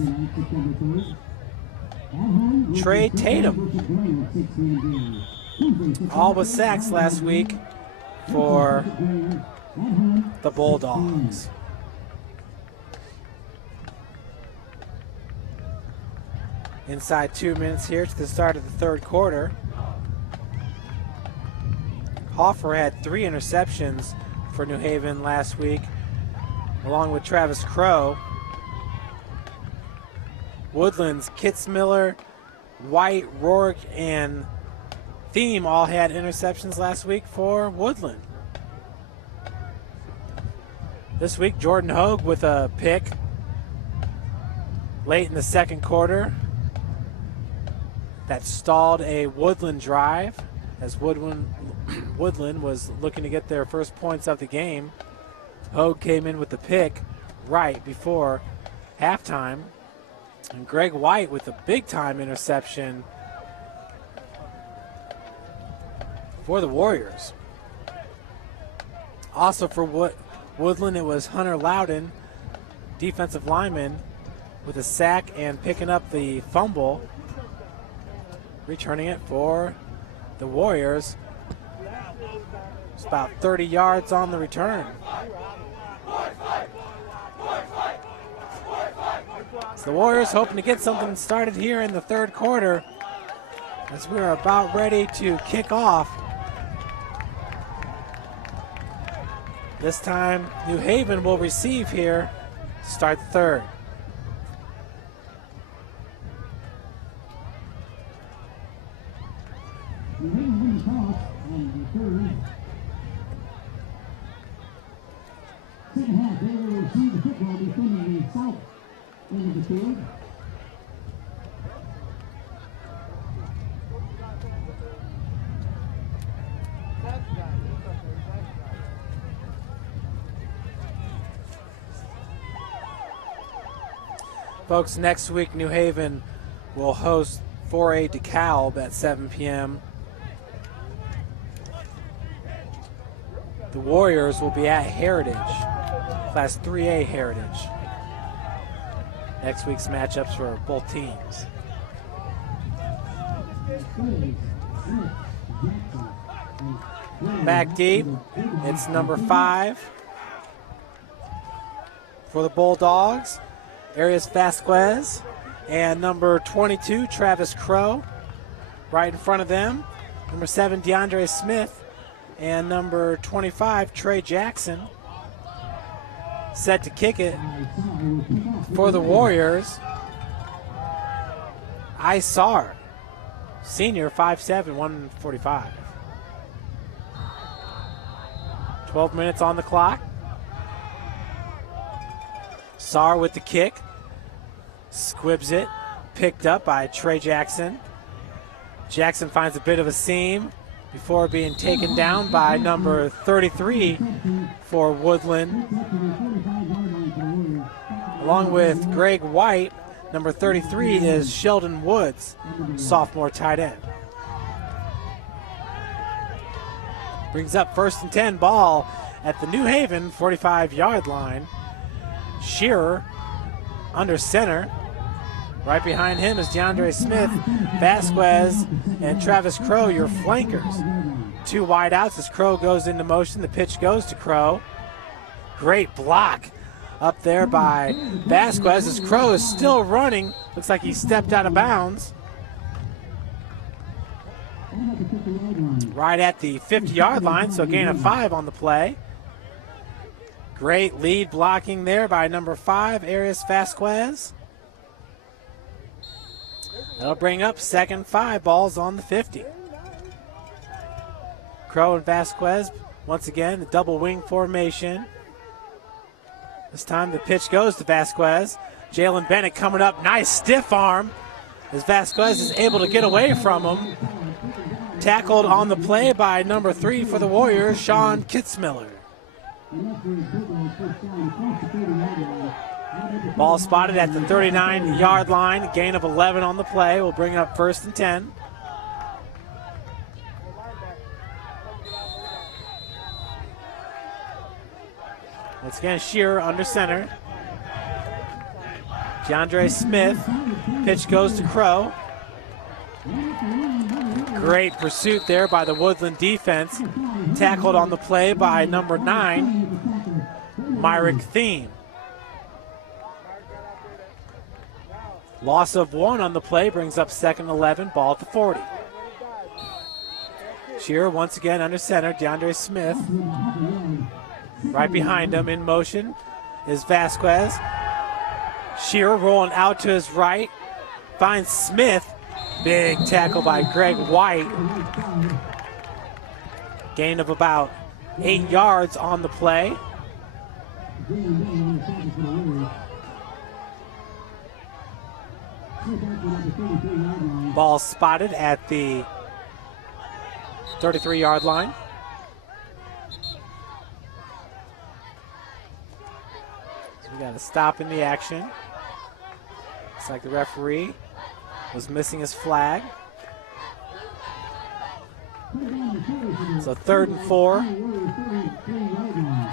Trey Tatum. All with sacks last week for the Bulldogs. Inside 2 minutes here to the start of the third quarter. Hoffer had 3 interceptions for New Haven last week, along with Travis Crow. Woodlands, Kitzmiller, White, Rourke, and Thiem all had interceptions last week for Woodland. This week, Jordan Hogue with a pick late in the second quarter that stalled a Woodland drive, as Woodland was looking to get their first points of the game. Hogue came in with the pick right before halftime. And Greg White with a big-time interception for the Warriors. Also for Woodland, it was Hunter Loudon, defensive lineman, with a sack and picking up the fumble, returning it for the Warriors. It's about 30 yards on the return. So the Warriors hoping to get something started here in the third quarter, as we are about ready to kick off. This time, New Haven will receive here to start the third. Second half, they will receive the football defending the south end of the field. Folks, next week New Haven will host 4A DeKalb at 7 p.m. The Warriors will be at Heritage, Class 3A Heritage. Next week's matchups for both teams. Back deep, it's number 5 for the Bulldogs, Arias Vasquez, and number 22, Travis Crow, right in front of them. Number 7, DeAndre Smith, and number 25, Trey Jackson. Set to kick it for the Warriors, Isar, senior, 5'7", 145. 12 minutes on the clock. Sar with the kick, squibs it, picked up by Trey Jackson. Jackson finds a bit of a seam before being taken down by number 33 for Woodlan. Along with Greg White, number 33 is Sheldon Woods, sophomore tight end. Brings up 1st and 10, ball at the New Haven 45-yard line. Shearer under center. Right behind him is DeAndre Smith, Vasquez, and Travis Crow, your flankers. 2 wide outs as Crow goes into motion. The pitch goes to Crow. Great block up there by Vasquez as Crow is still running. Looks like he stepped out of bounds. Right at the 50-yard line, so a gain of 5 on the play. Great lead blocking there by number 5, Arias Vasquez. That'll bring up 2nd 5, balls on the 50. Crow and Vasquez, once again, the double wing formation. This time the pitch goes to Vasquez. Jalen Bennett coming up, nice stiff arm as Vasquez is able to get away from him. Tackled on the play by number 3 for the Warriors, Sean Kitzmiller. Ball spotted at the 39-yard line. Gain of 11 on the play. Will bring up 1st and 10. Once again, Shearer under center. DeAndre Smith. Pitch goes to Crow. Great pursuit there by the Woodland defense. Tackled on the play by number 9, Myrick Thiem. Loss of 1 on the play brings up 2nd 11, ball at the 40. Shearer once again under center, DeAndre Smith. Right behind him in motion is Vasquez. Shearer rolling out to his right, finds Smith. Big tackle by Greg White. Gain of about 8 yards on the play. Ball spotted at the 33-yard line. So we got a stop in the action. Looks like the referee was missing his flag. So 3rd and 4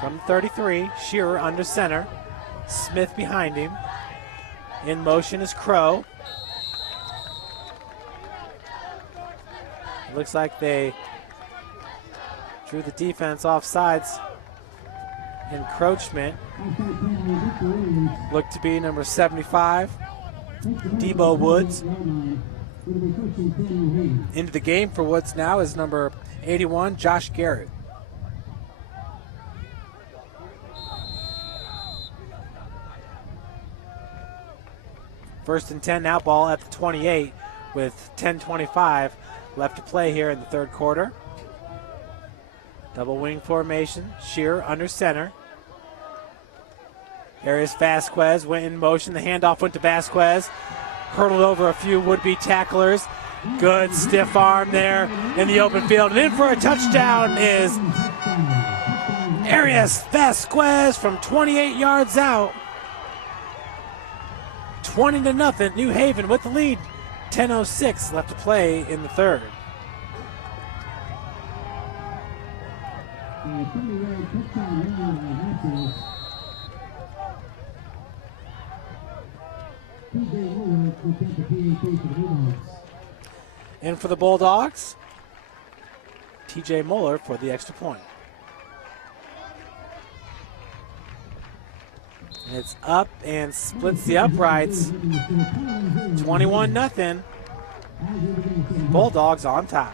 from 33. Shearer under center. Smith behind him. In motion is Crow. It looks like they drew the defense off sides. Encroachment. Looked to be number 75, Debo Woods. Into the game for Woods now is number 81, Josh Garrett. First and 10 now, ball at the 28 with 10:25 left to play here in the 3rd quarter. Double wing formation, Shearer under center. Arias Vasquez went in motion, the handoff went to Vasquez. Hurdled over a few would-be tacklers. Good stiff arm there in the open field. And in for a touchdown is Arias Vasquez from 28 yards out. 20-0, New Haven with the lead. 10:06 left to play in the 3rd. In for the Bulldogs, TJ Muller for the extra point. And it's up and splits the uprights. 21-0. Bulldogs on top.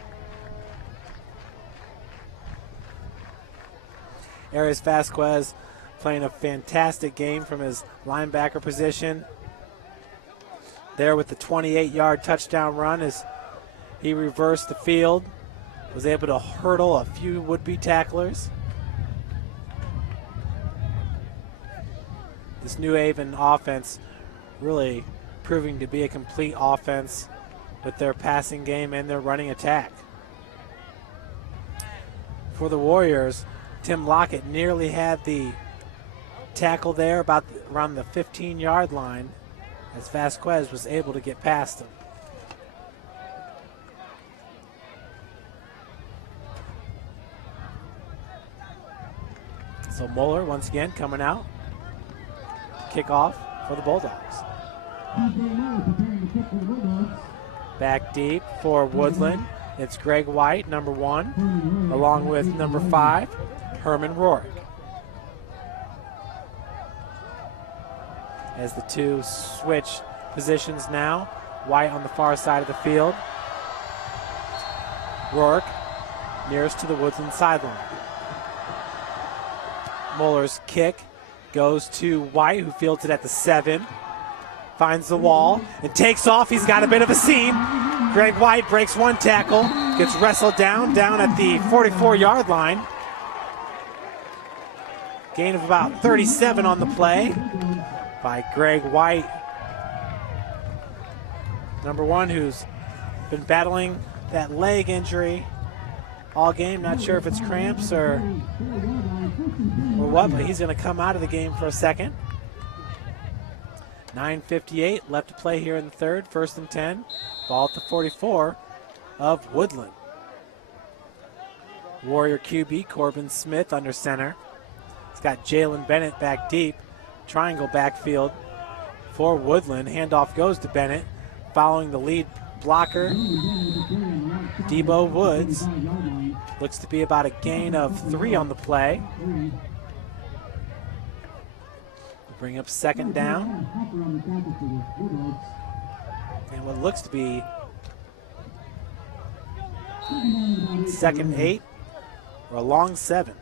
Arias Vasquez playing a fantastic game from his linebacker position. There with the 28-yard touchdown run as he reversed the field, was able to hurdle a few would-be tacklers. This New Haven offense really proving to be a complete offense with their passing game and their running attack. For the Warriors, Tim Lockett nearly had the tackle there around the 15-yard line as Vasquez was able to get past him. So Mueller once again coming out. Kickoff for the Bulldogs. Back deep for Woodlan. It's Greg White, number 1, along with number 5, Herman Rourke. As the two switch positions now, White on the far side of the field. Rourke nearest to the Woodland sideline. Muller's kick goes to White, who fields it at the 7. Finds the wall and takes off. He's got a bit of a seam. Greg White breaks one tackle, gets wrestled down at the 44-yard line. Gain of about 37 on the play by Greg White. Number 1, who's been battling that leg injury all game. Not sure if it's cramps or what, but he's going to come out of the game for a second. 9:58 left to play here in the third. 1st and 10. Ball at the 44 of Woodland. Warrior QB Corbin Smith under center. It's got Jalen Bennett back deep. Triangle backfield for Woodland. Handoff goes to Bennett. Following the lead blocker, Debo Woods. Looks to be about a gain of 3 on the play. Bring up 2nd down. And what looks to be 2nd 8 or a long 7.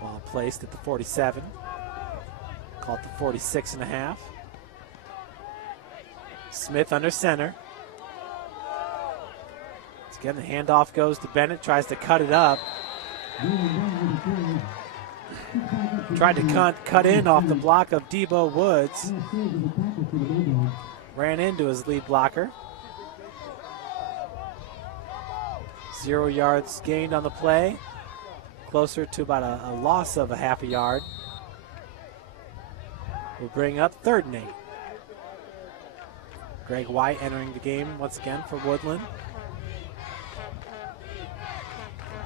Ball placed at the 47. Called the 46.5. Smith under center. Again, the handoff goes to Bennett, tries to cut it up. Tried to cut in off the block of Debo Woods. Ran into his lead blocker. 0 yards gained on the play. Closer to about a loss of a half a yard. We'll bring up 3rd and 8. Greg White entering the game once again for Woodland.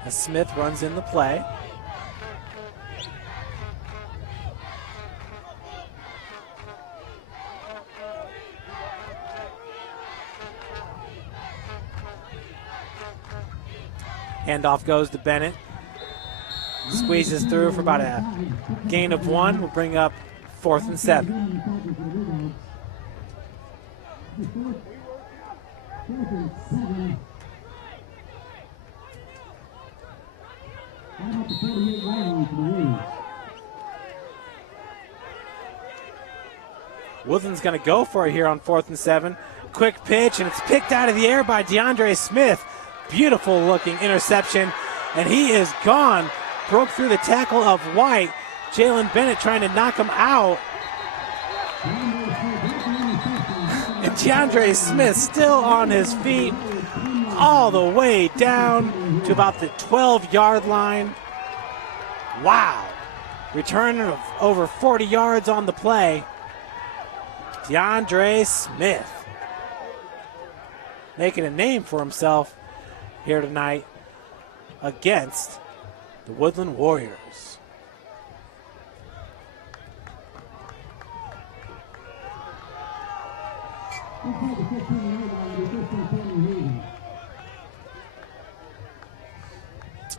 As Smith runs in the play. Handoff goes to Bennett. Squeezes through for about a gain of 1. We'll bring up 4th and 7. Woodland's going to go for it here on 4th and 7. Quick pitch, and it's picked out of the air by DeAndre Smith. Beautiful looking interception, and he is gone. Broke through the tackle of White. Jalen Bennett trying to knock him out. And DeAndre Smith still on his feet all the way down to about the 12-yard line. Wow. Return of over 40 yards on the play. DeAndre Smith making a name for himself here tonight against the Woodland Warriors.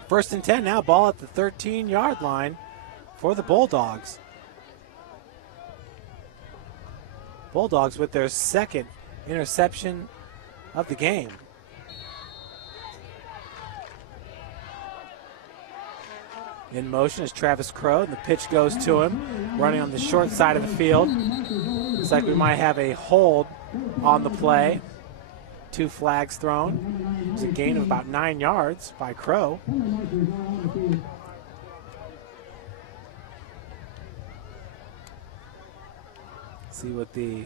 First and 10 now, ball at the 13-yard line for the Bulldogs. Bulldogs with their 2nd interception of the game. In motion is Travis Crow, and the pitch goes to him, running on the short side of the field. Looks like we might have a hold on the play. 2 flags thrown. It's a gain of about 9 yards by Crow. See what the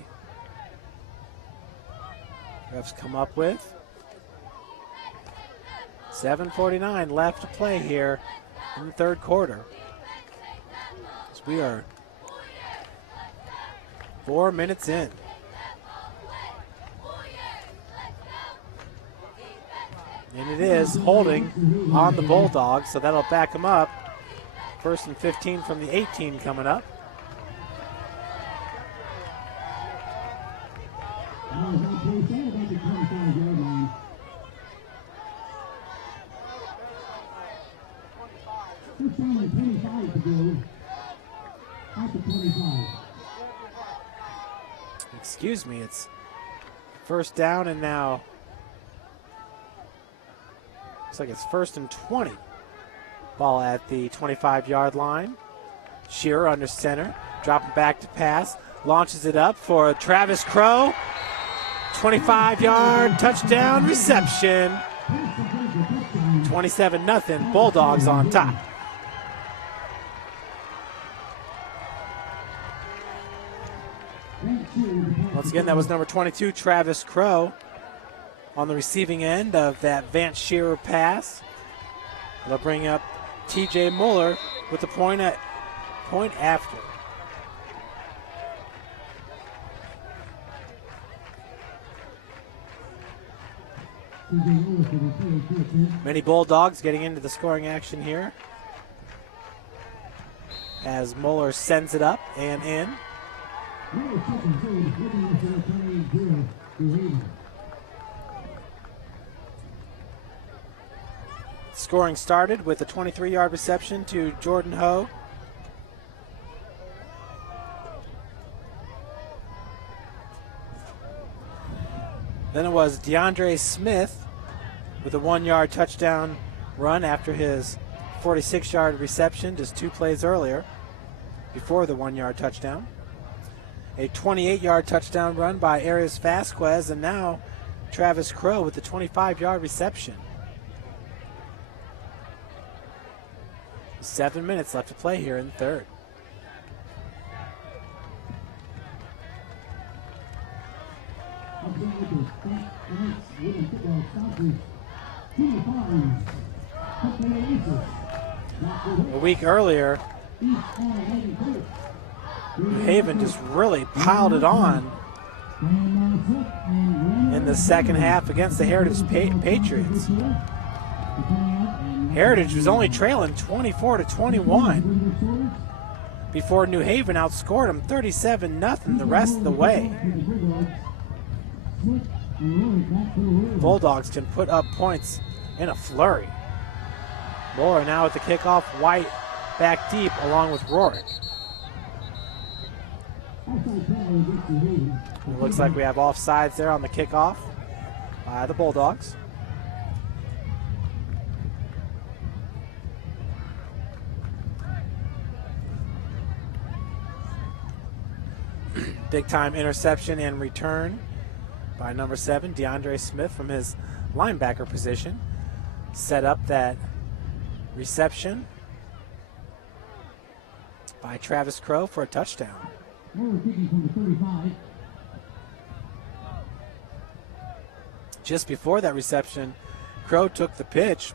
refs come up with. 7:49 left to play here in the third quarter. So we are 4 minutes in. And it is holding on the Bulldogs, so that'll back them up. First and 15 from the 18 coming up. Excuse me, it's first down and now looks like it's first and 20. Ball at the 25-yard line. Shearer under center, dropping back to pass, launches it up for Travis Crow. 25-yard touchdown reception. 27-0, Bulldogs on top. Once again, that was number 22, Travis Crow, on the receiving end of that Vance Shearer pass. They'll bring up T.J. Muller with the point after. Many Bulldogs getting into the scoring action here as Muller sends it up and in. Scoring started with a 23-yard reception to Jordan Ho. Then it was DeAndre Smith with a 1-yard touchdown run after his 46-yard reception just 2 plays earlier before the 1-yard touchdown. A 28-yard touchdown run by Arias Vasquez, and now Travis Crow with the 25-yard reception. 7 minutes left to play here in the third. A week earlier, New Haven just really piled it on in the second half against the Heritage Patriots. Heritage was only trailing 24-21 before New Haven outscored them 37-0 the rest of the way. Bulldogs can put up points in a flurry. Muller now with the kickoff, White back deep along with Rorick. It looks like we have offsides there on the kickoff by the Bulldogs. Big time interception and return by number 7, DeAndre Smith, from his linebacker position. Set up that reception by Travis Crow for a touchdown. Just before that reception, Crow took the pitch,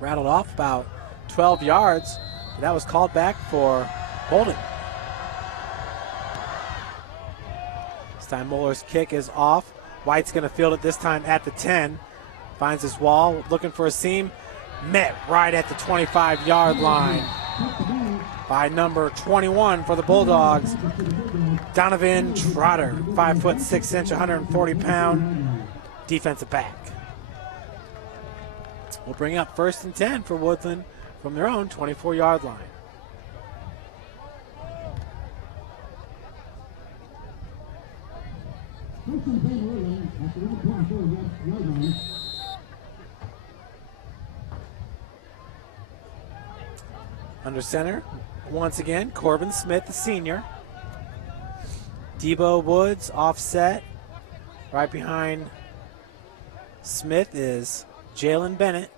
rattled off about 12 yards, but that was called back for holding. This time Muller's kick is off. White's going to field it this time at the 10. Finds his wall, looking for a seam. Met right at the 25-yard line by number 21 for the Bulldogs, Donovan Trotter, 5'6", 140-pound defensive back. We'll bring up 1st and 10 for Woodlan from their own 24-yard line. Under center, once again, Corbin Smith, the senior. Debo Woods offset. Right behind Smith is Jalen Bennett.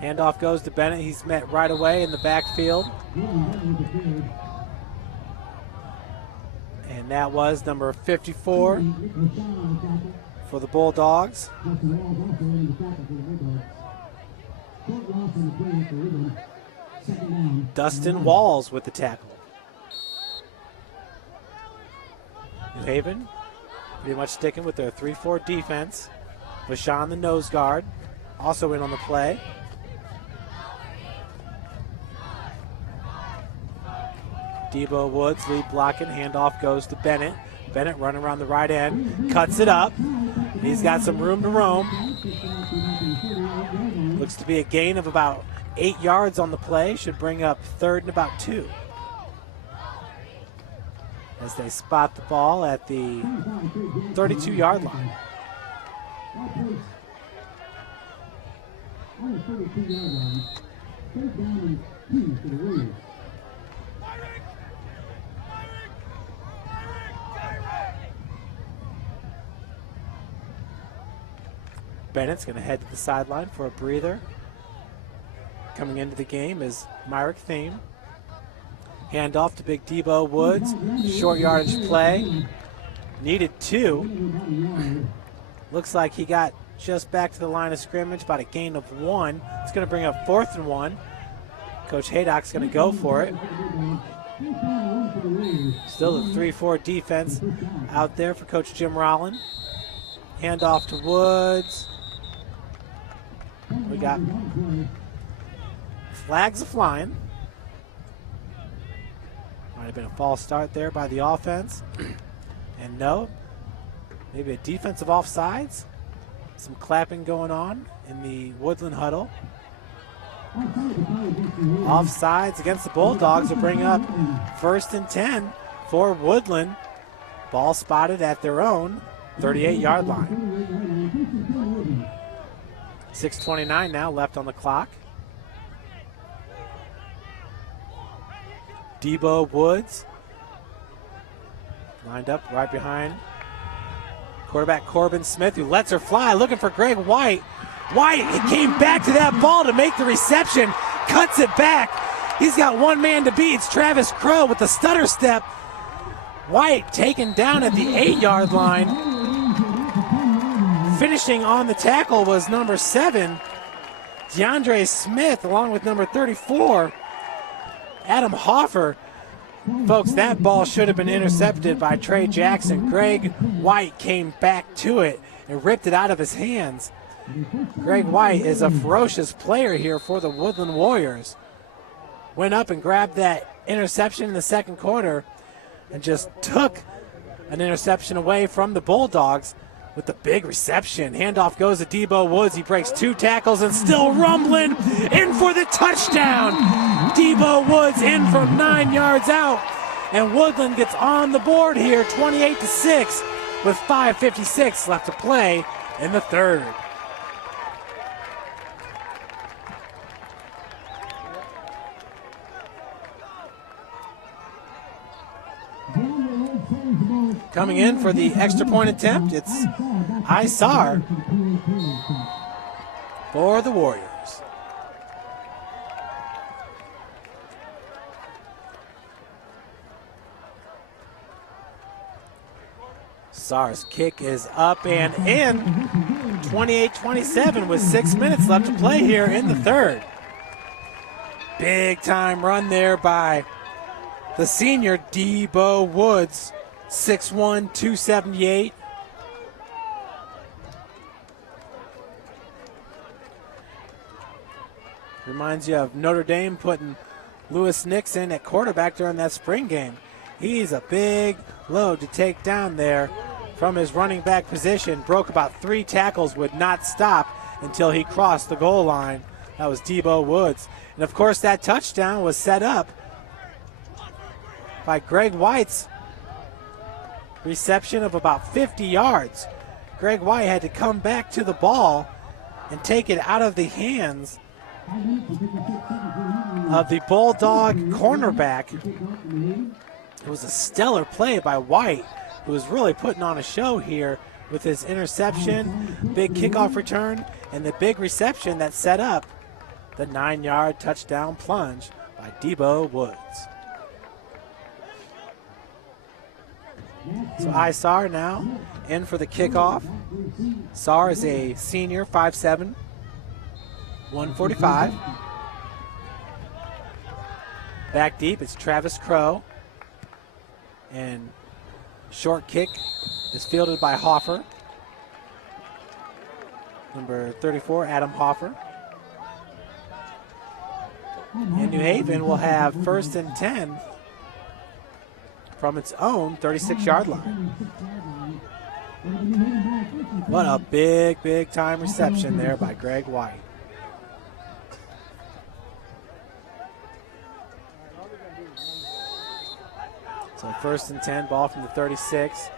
Handoff goes to Bennett. He's met right away in the backfield. And that was number 54 for the Bulldogs. Dustin Walls with the tackle. New Haven pretty much sticking with their 3-4 defense. Vashon, the nose guard, also in on the play. Debo Woods lead blocking. Handoff goes to Bennett. Bennett running around the right end. Cuts it up. He's got some room to roam. Looks to be a gain of about 8 yards on the play. Should bring up 3rd and about 2. As they spot the ball at the 32-yard line. Bennett's going to head to the sideline for a breather. Coming into the game is Myrick Thiem. Handoff to big Debo Woods. Short yardage play. Needed 2. Looks like he got just back to the line of scrimmage, about a gain of 1. It's going to bring up 4th and 1. Coach Haydock's going to go for it. Still the 3-4 defense out there for Coach Jim Rowland. Handoff to Woods. We got flags flying. Might have been a false start there by the offense. And no, maybe a defensive offsides. Some clapping going on in the Woodlan huddle. Offsides against the Bulldogs will bring up 1st and 10 for Woodlan. Ball spotted at their own 38-yard line. 6:29 now left on the clock. Debo Woods lined up right behind quarterback Corbin Smith, who lets her fly, looking for Greg White. White, he came back to that ball to make the reception, cuts it back. He's got one man to beat. It's Travis Crow with the stutter step. White taken down at the 8-yard line. Finishing on the tackle was number 7, DeAndre Smith, along with number 34, Adam Hoffer. Folks, that ball should have been intercepted by Trey Jackson. Greg White came back to it and ripped it out of his hands. Greg White is a ferocious player here for the Woodland Warriors. Went up and grabbed that interception in the second quarter and just took an interception away from the Bulldogs with the big reception. Handoff goes to Debo Woods. He breaks 2 tackles and still rumbling in for the touchdown. Debo Woods in from 9 yards out. And Woodland gets on the board here, 28-6, with 5:56 left to play in the third. Coming in for the extra point attempt, it's Isar for the Warriors. Isar's kick is up and in. 28-27 with 6 minutes left to play here in the third. Big time run there by the senior Debo Woods. 6'1", 278. Reminds you of Notre Dame putting Lewis Nixon at quarterback during that spring game. He's a big load to take down there from his running back position. Broke about 3 tackles, would not stop until he crossed the goal line. That was Debo Woods. And of course that touchdown was set up by Greg White's reception of about 50 yards. Greg White had to come back to the ball and take it out of the hands of the Bulldog cornerback. It was a stellar play by White, who was really putting on a show here with his interception, big kickoff return, and the big reception that set up the 9-yard touchdown plunge by Debo Woods. So Isar now in for the kickoff. Sar is a senior, 5'7", 145. Back deep, it's Travis Crow. And short kick is fielded by Hoffer. Number 34, Adam Hoffer. And New Haven will have 1st and 10 from its own 36-yard line. What a big time reception there by Greg White. So 1st and 10, ball from the 36.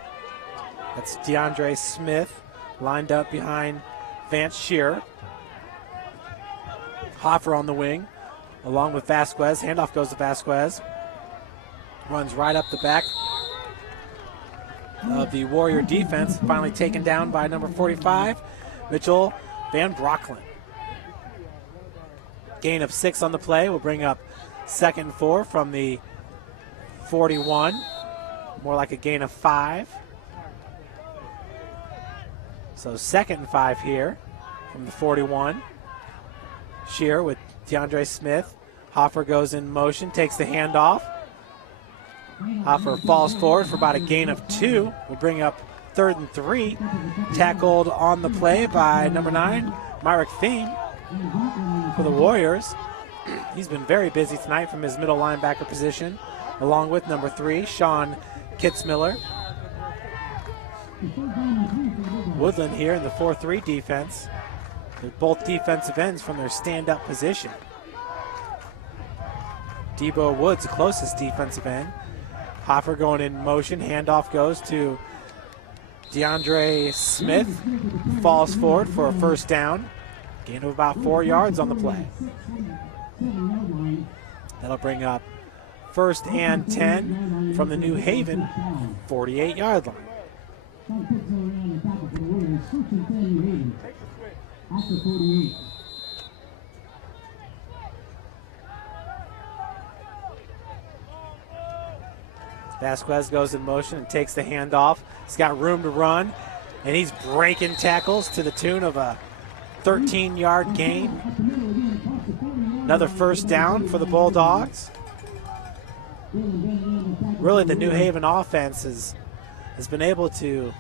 That's DeAndre Smith lined up behind Vance Shearer. Hoffer on the wing, along with Vasquez. Handoff goes to Vasquez. Runs right up the back of the Warrior defense. Finally taken down by number 45, Mitchell Van Brocklin. Gain of 6 on the play will bring up 2nd and 4 from the 41. More like a gain of 5. So 2nd and 5 here from the 41. Shearer with DeAndre Smith. Hoffer goes in motion, takes the handoff. Hoffer falls forward for about a gain of 2. We'll bring up 3rd and 3. Tackled on the play by number 9, Myrick Thiem for the Warriors. He's been very busy tonight from his middle linebacker position, along with number 3, Sean Kitzmiller. Woodlan here in the 4-3 defense. They're both defensive ends from their stand-up position. Debo Woods, the closest defensive end. Hoffer going in motion. Handoff goes to DeAndre Smith. Falls forward for a 1st down. Gain of about 4 yards on the play. That'll bring up 1st and 10 from the New Haven 48-yard line. Vasquez goes in motion and takes the handoff. He's got room to run, and he's breaking tackles to the tune of a 13-yard gain. Another 1st down for the Bulldogs. Really, the New Haven offense has been able to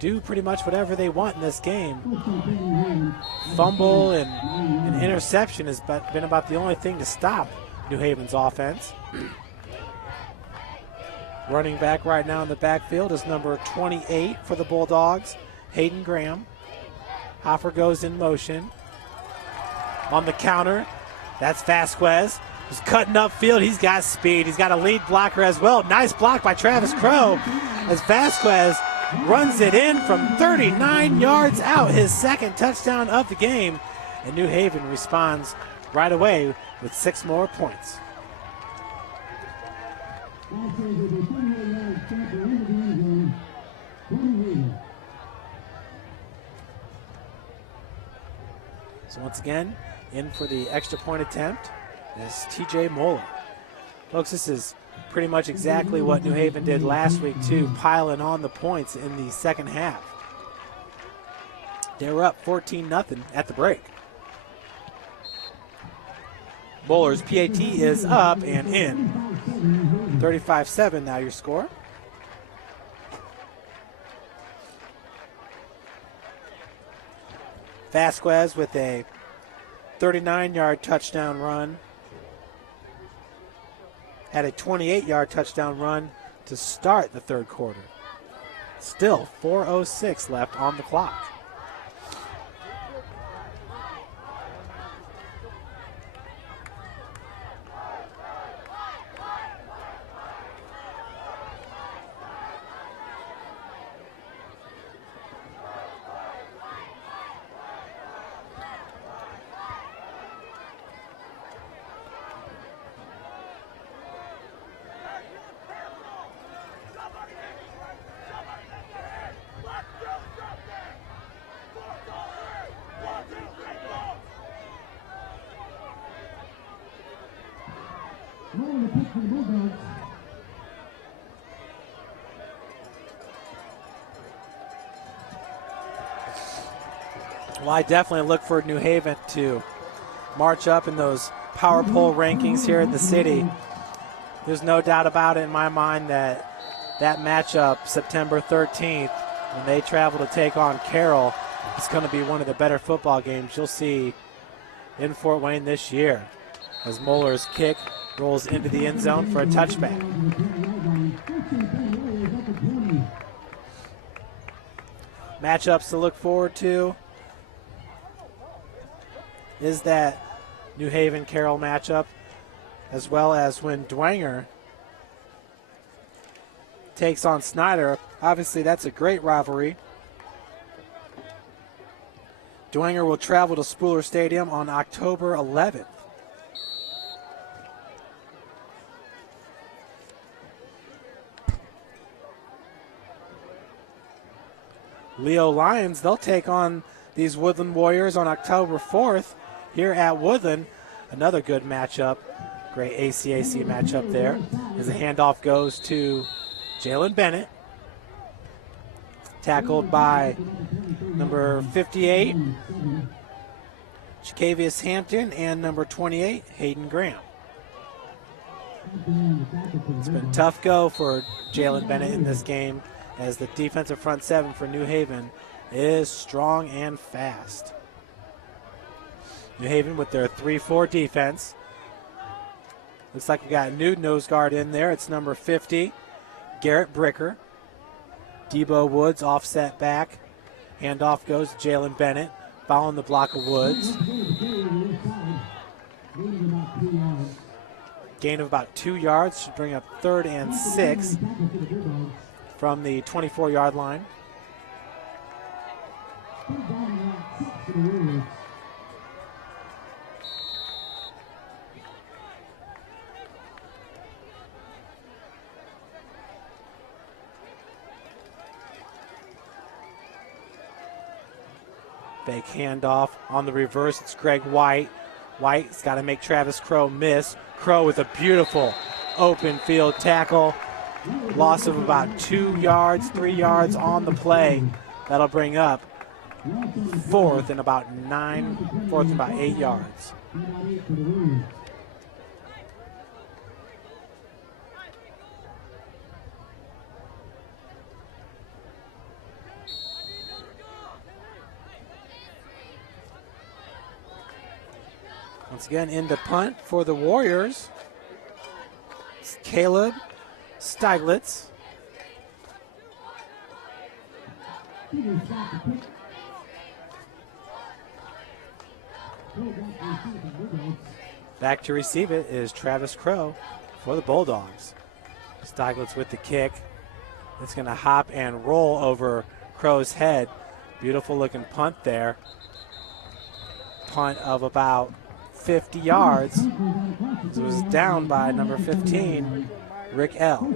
do pretty much whatever they want in this game. Fumble and interception has been about the only thing to stop New Haven's offense. Running back right now in the backfield is number 28 for the Bulldogs, Hayden Graham. Hoffer goes in motion. On the counter, that's Vasquez. He's cutting upfield. He's got speed. He's got a lead blocker as well. Nice block by Travis Crow as Vasquez runs it in from 39 yards out, his 2nd touchdown of the game. And New Haven responds right away with 6 more points. So once again, in for the extra point attempt is TJ Moeller. Folks, this is pretty much exactly what New Haven did last week too, piling on the points in the 2nd half. They were up 14-0 at the break. Moeller's PAT is up and in. 35-7 now your score. Vasquez with a 39-yard touchdown run. Had a 28-yard touchdown run to start the 3rd quarter. Still 4:06 left on the clock. Rolling the kick for the Bulldogs. Well, I definitely look for New Haven to march up in those power poll rankings here in the city. There's no doubt about it in my mind that that matchup September 13th, when they travel to take on Carroll, is going to be one of the better football games you'll see in Fort Wayne this year, as Moeller's kick rolls into the end zone for a touchback. Matchups to look forward to is that New Haven-Carroll matchup, as well as when Dwenger takes on Snyder. Obviously, that's a great rivalry. Dwenger will travel to Spooler Stadium on October 11th. Leo Lions, they'll take on these Woodland Warriors on October 4th here at Woodland. Another good matchup. Great ACAC matchup there as the handoff goes to Jalen Bennett. Tackled by number 58, Jacavius Hampton, and number 28, Hayden Graham. It's been a tough go for Jalen Bennett in this game, as the defensive front seven for New Haven is strong and fast. New Haven with their 3-4 defense. Looks like we got a new nose guard in there. It's number 50, Garrett Bricker. Debo Woods offset back. Handoff goes to Jalen Bennett, following the block of Woods. Gain of about 2 yards, should bring up 3rd and 6 from the 24-yard line. Fake handoff on the reverse. It's Greg White. White's got to make Travis Crow miss. Crow with a beautiful open field tackle. Loss of about 2 yards, 3 yards on the play. That'll bring up 4th and about 8 yards. Once again, into punt for the Warriors. It's Caleb Steiglitz. Back to receive it is Travis Crow for the Bulldogs. Steiglitz with the kick. It's going to hop and roll over Crow's head. Beautiful looking punt there. Punt of about 50 yards. It was down by number 15, Rick L.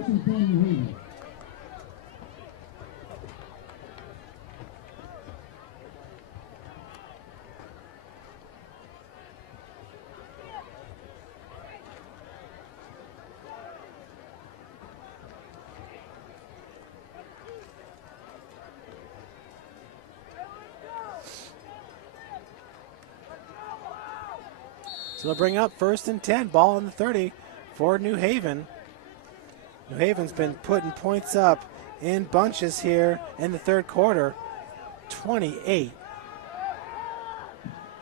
So they'll bring up 1st and 10, ball in the 30 for New Haven. New Haven's been putting points up in bunches here in the 3rd quarter, 28.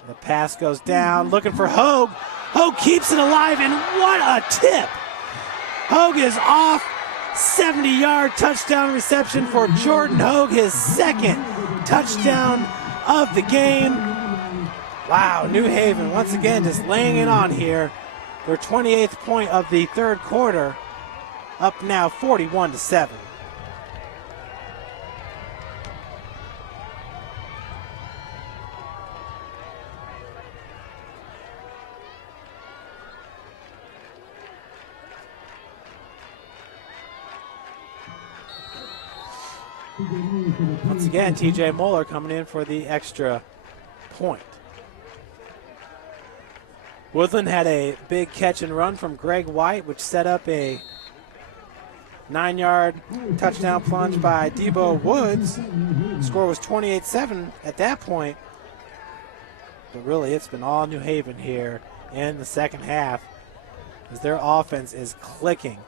The pass goes down, looking for Hogue. Hogue keeps it alive, and what a tip! Hogue is off, 70-yard touchdown reception for Jordan Hogue, his 2nd touchdown of the game. Wow, New Haven once again just laying it on here. Their 28th point of the 3rd quarter, up now 41-7. Once again, TJ Moeller coming in for the extra point. Woodlan had a big catch and run from Greg White, which set up a 9-yard touchdown plunge by Debo Woods. The score was 28-7 at that point. But really, it's been all New Haven here in the second half as their offense is clicking.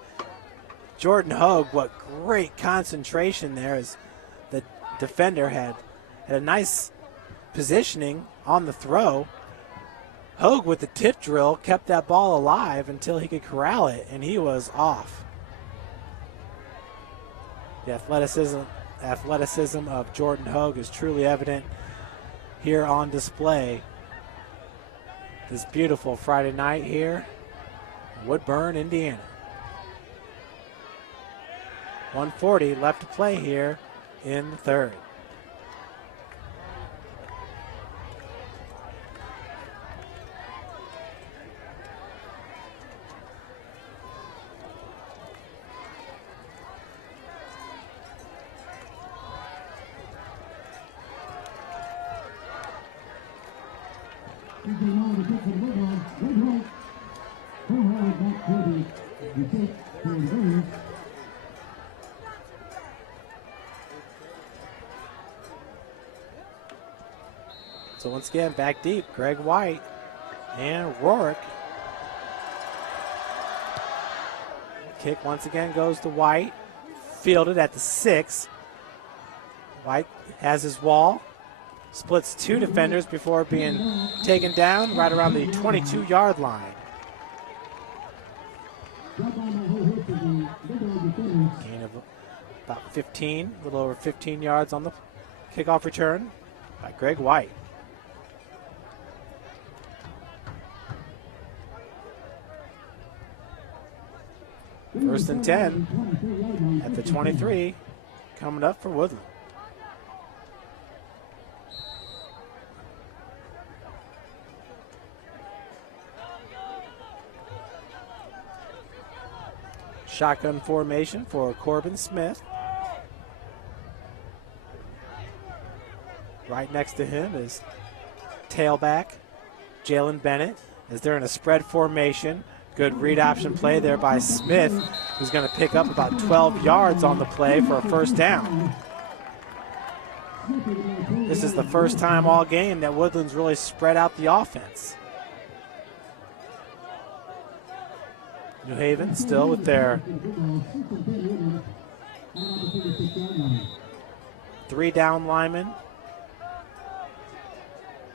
Jordan Hogue, what great concentration there as the defender had a nice positioning on the throw. Hogue with the tip drill kept that ball alive until he could corral it, and he was off. The athleticism of Jordan Hogue is truly evident here on display this beautiful Friday night here in Woodburn, Indiana. 1:40 left to play here in the third. So once again, back deep, Greg White and Rourke. Kick once again goes to White. Fielded at the 6. White has his wall. Splits 2 defenders before being taken down right around the 22-yard line. Gain of about 15, a little over 15 yards on the kickoff return by Greg White. First and 10 at the 23, coming up for Woodlan. Shotgun formation for Corbin Smith. Right next to him is tailback Jalen Bennett as they're in a spread formation. Good read option play there by Smith, who's going to pick up about 12 yards on the play for a first down. This is the first time all game that Woodlan's really spread out the offense. New Haven still with their 3 down linemen,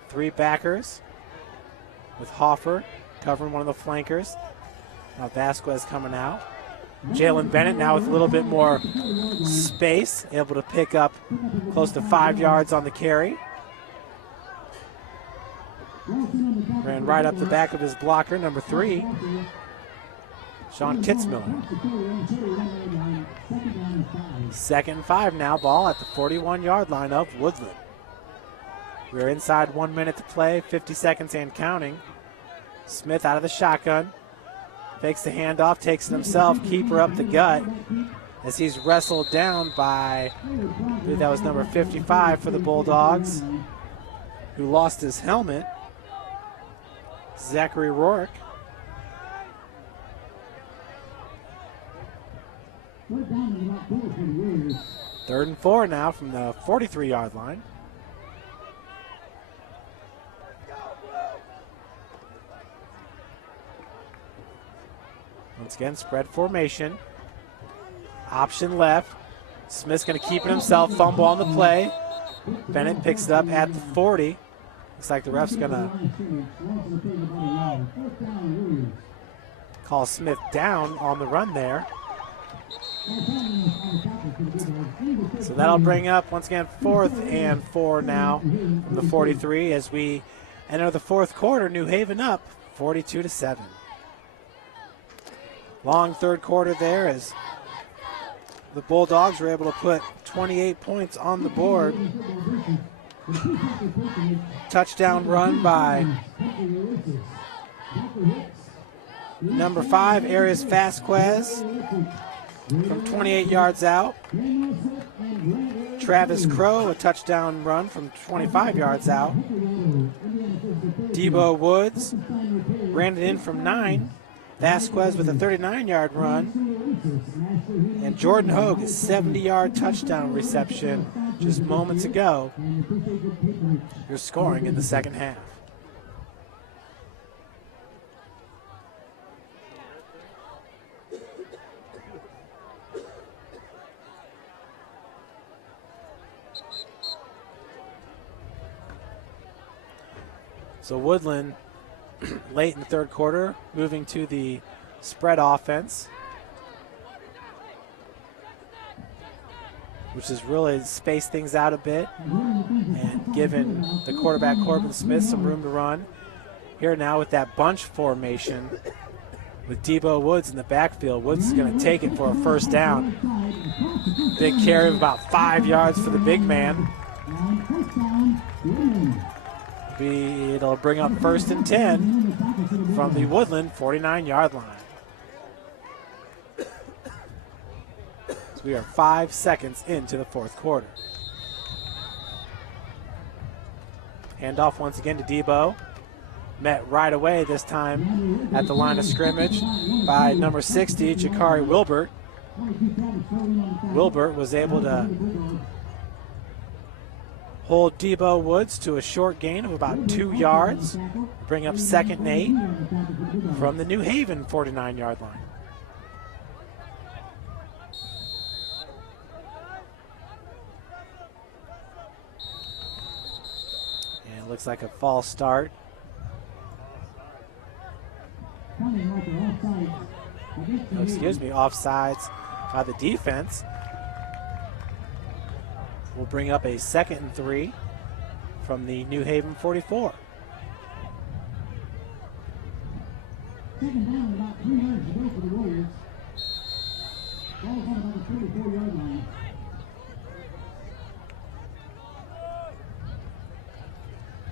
3 backers, with Hoffer covering one of the flankers. Now Vasquez coming out. Jalen Bennett now with a little bit more space, able to pick up close to 5 yards on the carry. Ran right up the back of his blocker, number 3, Sean Kitzmiller. 2nd and 5 now, ball at the 41-yard line of Woodlan. We're inside 1 minute to play, 50 seconds and counting. Smith out of the shotgun. Fakes the handoff, takes it himself, keeper up the gut as he's wrestled down by, I believe that was number 55 for the Bulldogs, who lost his helmet, Zachary Rourke. Third and 4 now from the 43-yard line. Once again, spread formation. Option left. Smith's going to keep it himself. Fumble on the play. Bennett picks it up at the 40. Looks like the ref's going to call Smith down on the run there. So that'll bring up, once again, 4th and 4 now from the 43 as we enter the 4th quarter. New Haven up 42-7. Long third quarter there as the Bulldogs were able to put 28 points on the board. Touchdown run by number 5, Arias Vasquez from 28 yards out. Travis Crow, a touchdown run from 25 yards out. Debo Woods ran it in from 9. Vasquez with a 39-yard run. And Jordan Hogue, a 70-yard touchdown reception just moments ago. You're scoring in the second half. So Woodlan, late in the third quarter, moving to the spread offense, which has really spaced things out a bit and given the quarterback Corbin Smith some room to run. Here now with that bunch formation with Debo Woods in the backfield. Woods is going to take it for a first down. Big carry of about 5 yards for the big man. It'll bring up 1st and 10 from the Woodlan 49-yard line. So we are 5 seconds into the fourth quarter. Handoff once again to Debo. Met right away this time at the line of scrimmage by number 60, Jakari Wilbert. Wilbert was able to hold Debo Woods to a short gain of about 2 yards, bring up 2nd and 8 from the New Haven 49-yard line. And it looks like a false start. Offsides by the defense. We'll bring up a 2nd and 3 from the New Haven 44. Second down, about 3 yards to go for the Warriors. Ball's on about the 34-yard line.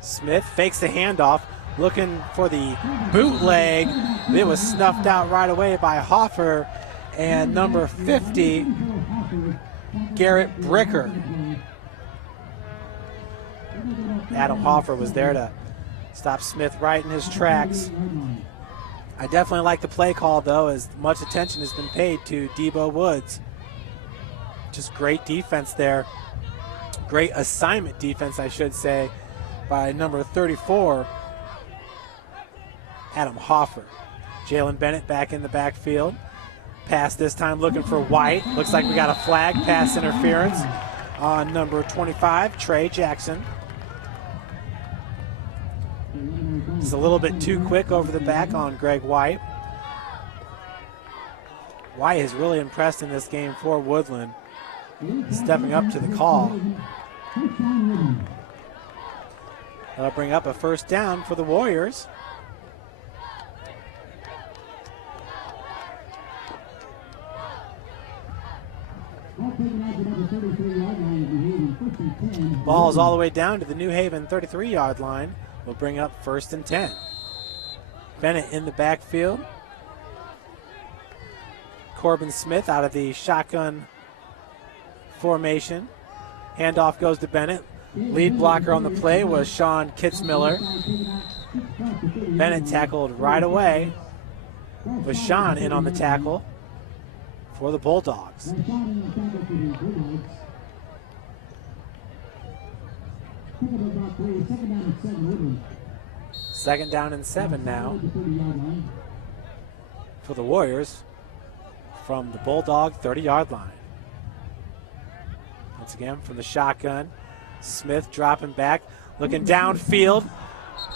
Smith fakes the handoff, looking for the bootleg. It was snuffed out right away by Hoffer and number 50, Garrett Bricker. Adam Hoffer was there to stop Smith right in his tracks. I definitely like the play call, though, as much attention has been paid to Debo Woods. Just great defense there. Great assignment defense, I should say, by number 34, Adam Hoffer. Jalen Bennett back in the backfield. Pass this time looking for White. Looks like we got a flag, pass interference on number 25, Trey Jackson. It's a little bit too quick over the back on Greg White. White has really impressed in this game for Woodlan, stepping up to the call. That'll bring up a first down for the Warriors. Ball is all the way down to the New Haven 33-yard line. Will bring up 1st and 10. Bennett in the backfield. Corbin Smith out of the shotgun formation. Handoff goes to Bennett. Lead blocker on the play was Sean Kitzmiller. Bennett tackled right away, with Sean in on the tackle for the Bulldogs. Second down and 7 now for the Warriors from the Bulldog 30-yard line. Once again from the shotgun, Smith dropping back, looking downfield,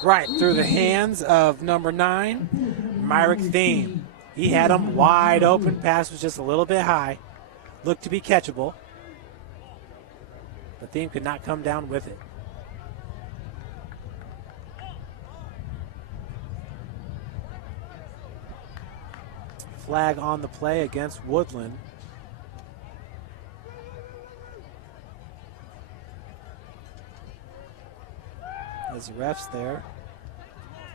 right through the hands of number 9, Myrick Thiem. He had him wide open, pass was just a little bit high, looked to be catchable, but Thiem could not come down with it. Flag on the play against Woodlan. As the refs there,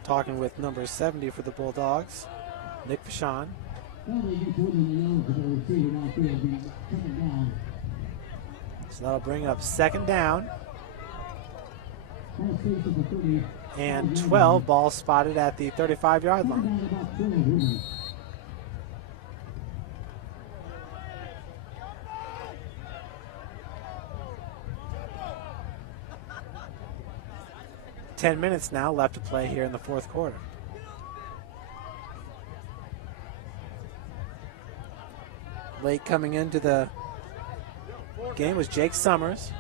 talking with number 70 for the Bulldogs, Nick Vachon. So that'll bring up 2nd down. and 12. Ball spotted at the 35-yard line. Down about 12 Hoosier. 10 minutes now left to play here in the fourth quarter. Late coming into the game was Jake Summers.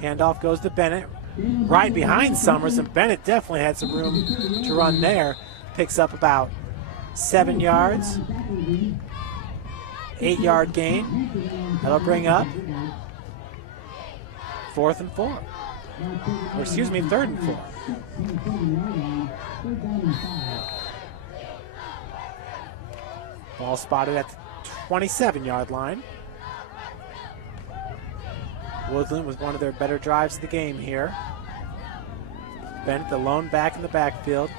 Handoff goes to Bennett. Right behind Summers, and Bennett definitely had some room to run there. Picks up about 7 yards. 8-yard gain. That'll bring up 4th and 4. Or excuse me, 3rd and 4. Ball spotted at the 27-yard line. Woodlan was one of their better drives of the game here. Bennett, the lone back in the backfield.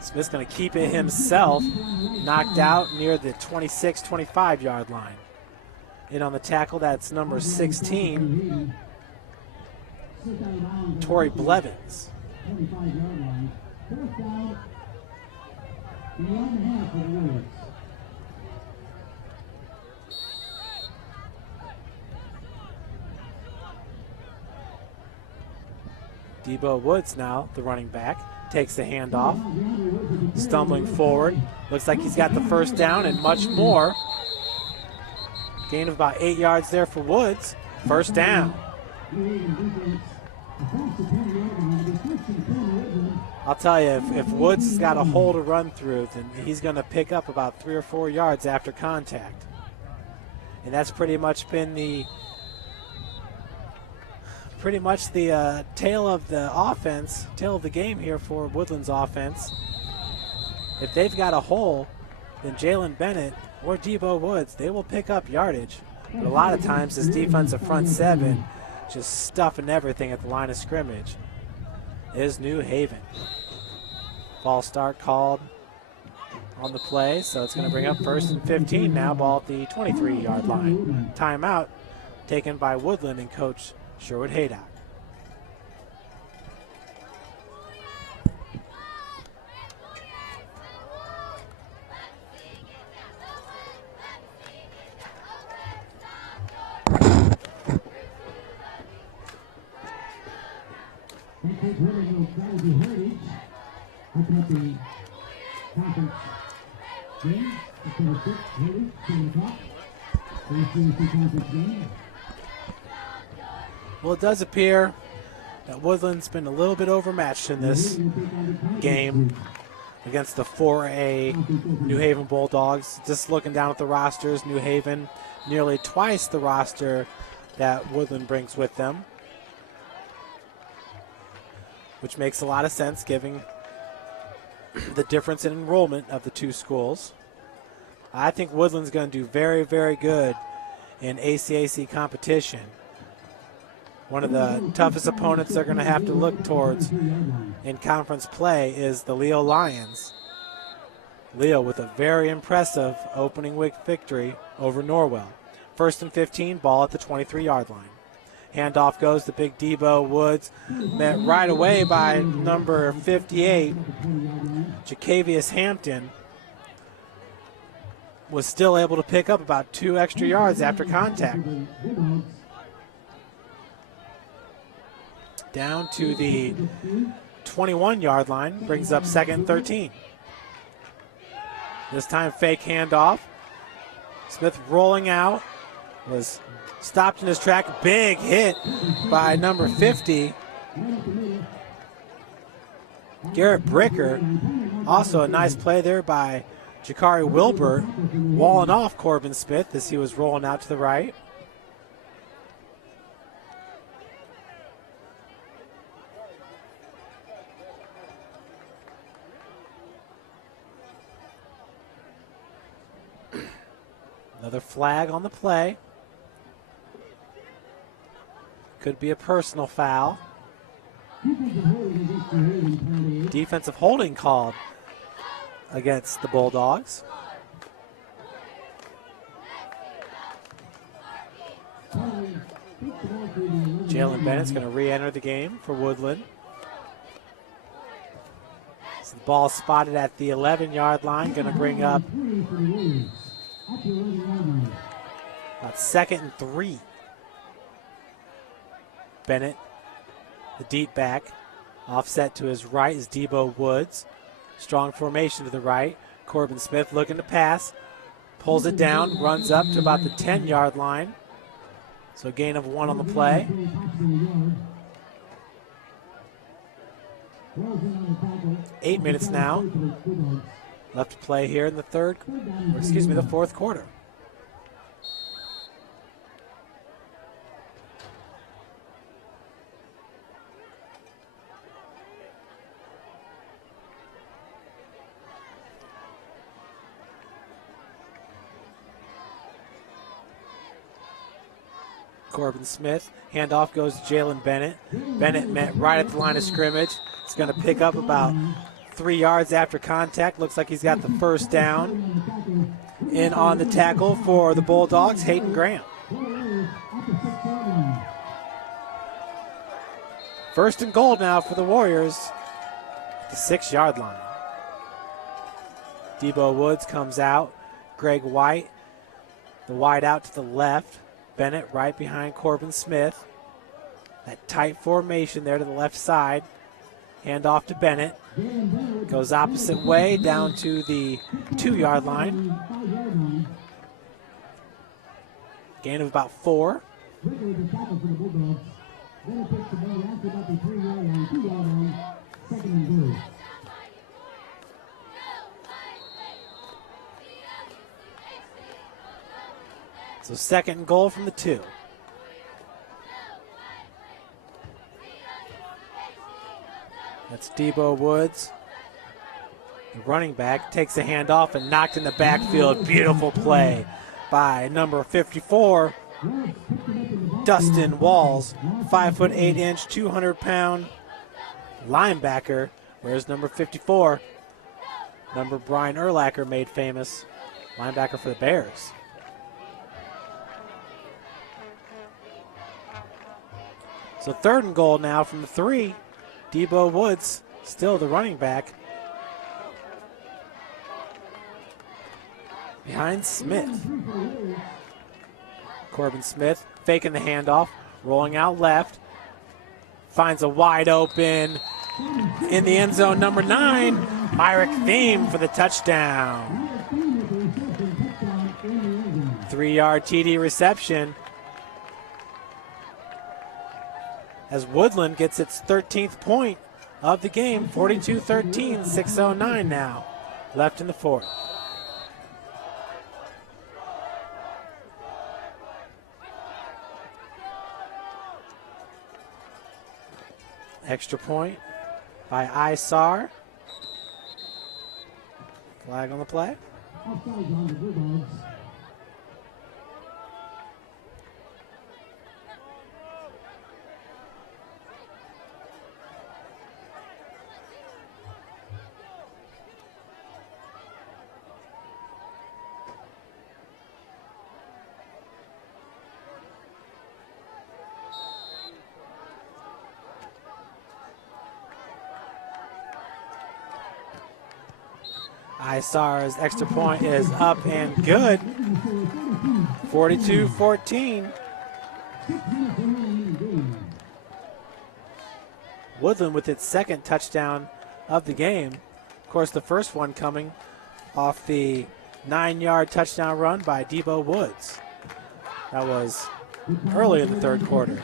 Smith's going to keep it himself. Knocked out near the 26, 25-yard line. In on the tackle, that's number 16, Torrey Blevins. 25-yard line. 4th down. 1.5 for the Warriors. Debo Woods now, the running back, takes the handoff, stumbling forward. Looks like he's got the first down and much more. Gain of about 8 yards there for Woods. First down. I'll tell you, if Woods has got a hole to run through, then he's going to pick up about 3 or 4 yards after contact. And that's pretty much been the tail of the offense, tail of the game here for Woodland's offense. If they've got a hole, then Jalen Bennett or Debo Woods, they will pick up yardage. But a lot of times this defensive front seven just stuffing everything at the line of scrimmage is New Haven. False start called on the play, so it's going to bring up 1st and 15 now, ball at the 23-yard line. Timeout taken by Woodland and Coach Sherwood Haydock. Open up the conference game. October 6th, Heritage, 7 o'clock. ACC conference game. Well, it does appear that Woodland's been a little bit overmatched in this game against the 4A New Haven Bulldogs. Just looking down at the rosters, New Haven nearly twice the roster that Woodland brings with them, which makes a lot of sense given the difference in enrollment of the two schools. I think Woodland's going to do very, very good in ACAC competition. One of the toughest opponents they're going to have to look towards in conference play is the Leo Lions. Leo with a very impressive opening week victory over Norwell. 1st and 15, ball at the 23-yard line. Handoff goes to Big Debo Woods, met right away by number 58, Jacavius Hampton. Was still able to pick up about 2 extra yards after contact. Down to the 21-yard line, brings up 2nd and 13. This time fake handoff. Smith rolling out, was stopped in his track. Big hit by number 50, Garrett Bricker. Also a nice play there by Jakari Wilbur, walling off Corbin Smith as he was rolling out to the right. Another flag on the play. Could be a personal foul. Defensive holding called against the Bulldogs. Jalen Bennett's going to re-enter the game for Woodlan. So the ball spotted at the 11-yard line, going to bring up about 2nd and 3. Bennett, the deep back. Offset to his right is Debo Woods. Strong formation to the right. Corbin Smith looking to pass. Pulls it down, runs up to about the 10-yard line. So a gain of 1 on the play. Eight minutes now left to play here in the the fourth quarter. Corbin Smith. Handoff goes to Jalen Bennett. Bennett met right at the line of scrimmage. It's going to pick up about 3 yards after contact. Looks like he's got the first down. In on the tackle for the Bulldogs, Hayden Graham. First and goal now for the Warriors. The 6-yard line. Debo Woods comes out. Greg White, the wide out to the left. Bennett right behind Corbin Smith. That tight formation there to the left side. Hand off to Bennett. Goes opposite way down to the 2-yard line. Gain of about 4. So 2nd and goal from the 2. That's Debo Woods. The running back takes a handoff and knocked in the backfield. Beautiful play by number 54, Dustin Walls. 5'8" 200-pound linebacker. Where's number 54? Number Brian Urlacher, made famous linebacker for the Bears. So 3rd and goal now from the 3. Debo Woods, still the running back. Behind Smith. Corbin Smith faking the handoff, rolling out left. Finds a wide open in the end zone, number 9. Myrick Thiem for the touchdown. 3-yard TD reception. As Woodlan gets its 13th point of the game, 42-13, 6:09 now left in the 4th. Extra point by Isar. Flag on the play. Isar's extra point is up and good. 42-14. Woodlan with its 2nd touchdown of the game. Of course, the first one coming off the 9-yard touchdown run by Debo Woods. That was early in the 3rd quarter.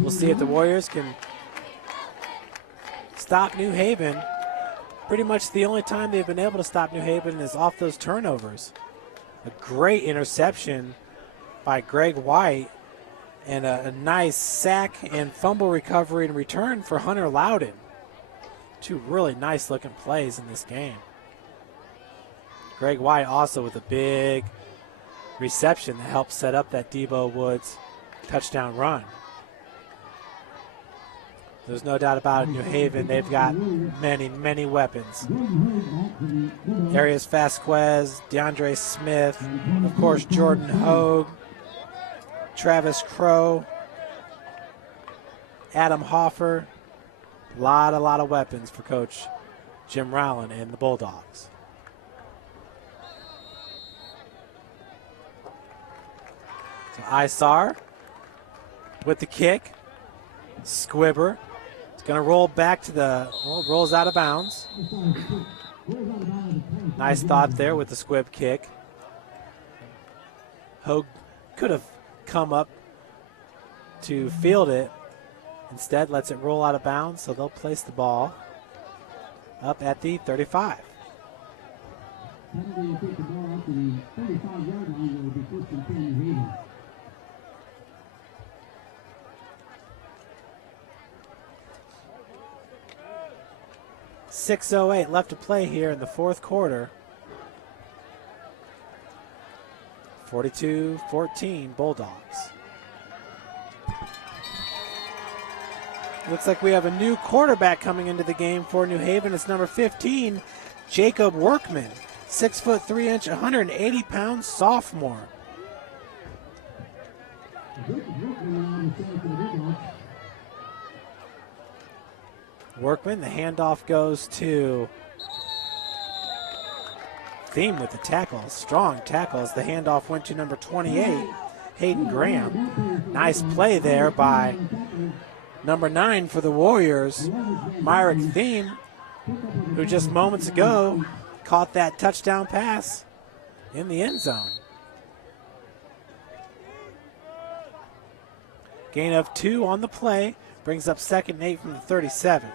We'll see if the Warriors can stop New Haven. Pretty much the only time they've been able to stop New Haven is off those turnovers. A great interception by Greg White and a nice sack and fumble recovery and return for Hunter Loudon. 2 really nice looking plays in this game. Greg White also with a big reception that helped set up that Debo Woods touchdown run. There's no doubt about it, New Haven, they've got many, many weapons. Arias Vasquez, DeAndre Smith, of course, Jordan Hogue, Travis Crow, Adam Hoffer. A lot of weapons for Coach Jim Rowland and the Bulldogs. So Isar with the kick. Squibber. It's going to roll back to rolls out of bounds. Nice thought there with the squib kick. Hogue could have come up to field it. Instead, lets it roll out of bounds, so they'll place the ball up at the 35. Penalty to take the ball up to the 35-yard line. It will be first and 10 New Haven. .608 left to play here in the fourth quarter. 42-14 Bulldogs. Looks like we have a new quarterback coming into the game for New Haven. It's number 15, Jacob Workman. 6'3", 180-pound sophomore. Workman, the handoff goes to Thiem with the tackle. Strong tackles. The handoff went to number 28, Hayden Graham. Nice play there by number 9 for the Warriors, Myrick Thiem, who just moments ago caught that touchdown pass in the end zone. Gain of 2 on the play, brings up 2nd and 8 from the 37.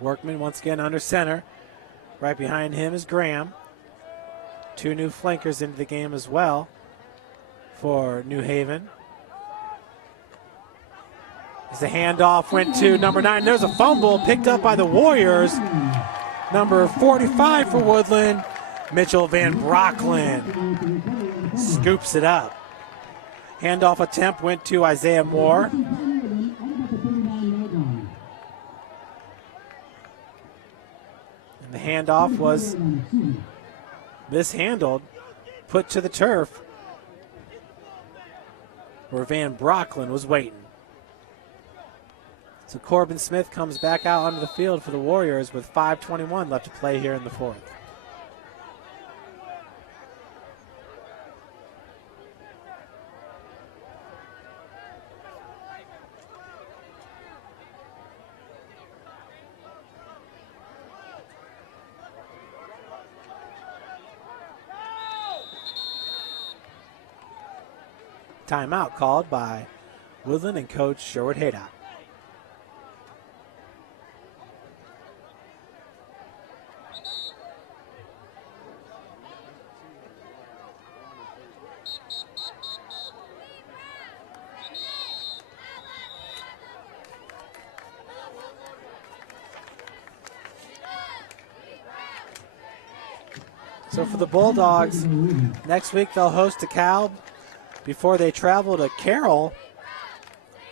Workman once again under center. Right behind him is Graham. 2 new flankers into the game as well for New Haven. As the handoff went to number 9. There's a fumble picked up by the Warriors. Number 45 for Woodlan, Mitchell Van Brocklin scoops it up. Handoff attempt went to Isaiah Moore. And the handoff was mishandled, put to the turf where Van Brocklin was waiting. So Corbin Smith comes back out onto the field for the Warriors with 5:21 left to play here in the fourth. Timeout called by Woodlan and Coach Sherwood Haydock. So for the Bulldogs, next week they'll host DeKalb before they travel to Carroll,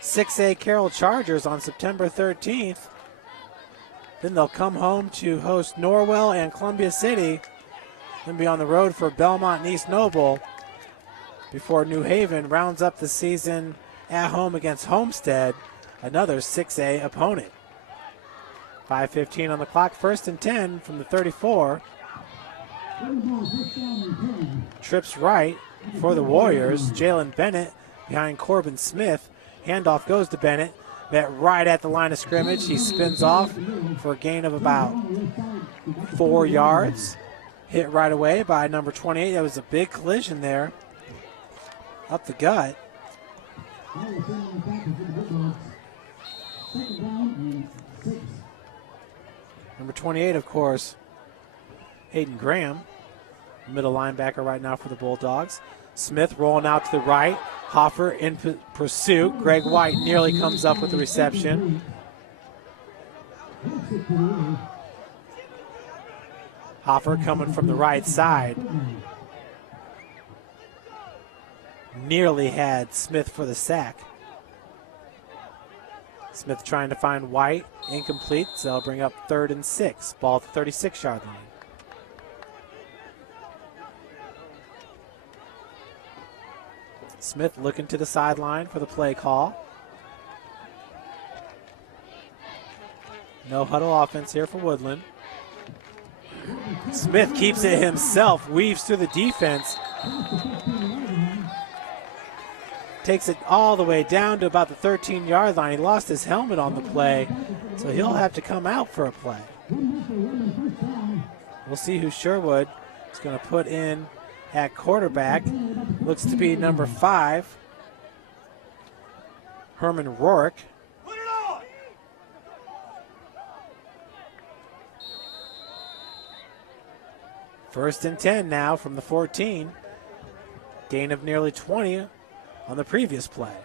6A Carroll Chargers on September 13th. Then they'll come home to host Norwell and Columbia City, then be on the road for Belmont and East Noble before New Haven rounds up the season at home against Homestead, another 6A opponent. 5:15 on the clock, 1st and 10 from the 34. Trips right for the Warriors. Jalen Bennett behind Corbin Smith. Handoff goes to Bennett. Met right at the line of scrimmage. He spins off for a gain of about 4 yards. Hit right away by number 28. That was a big collision there. Up the gut. Number 28, of course, Hayden Graham, middle linebacker right now for the Bulldogs. Smith rolling out to the right. Hoffer in pursuit. Greg White nearly comes up with the reception. Hoffer coming from the right side. Nearly had Smith for the sack. Smith trying to find White, incomplete, so they'll bring up 3rd and 6. Ball at the 36-yard line. Smith looking to the sideline for the play call. No huddle offense here for Woodlan. Smith keeps it himself, weaves through the defense. Takes it all the way down to about the 13-yard line. He lost his helmet on the play, so he'll have to come out for a play. We'll see who Sherwood is going to put in at quarterback. Looks to be number 5, Herman Rourke. First and 10 now from the 14. Gain of nearly 20 on the previous play.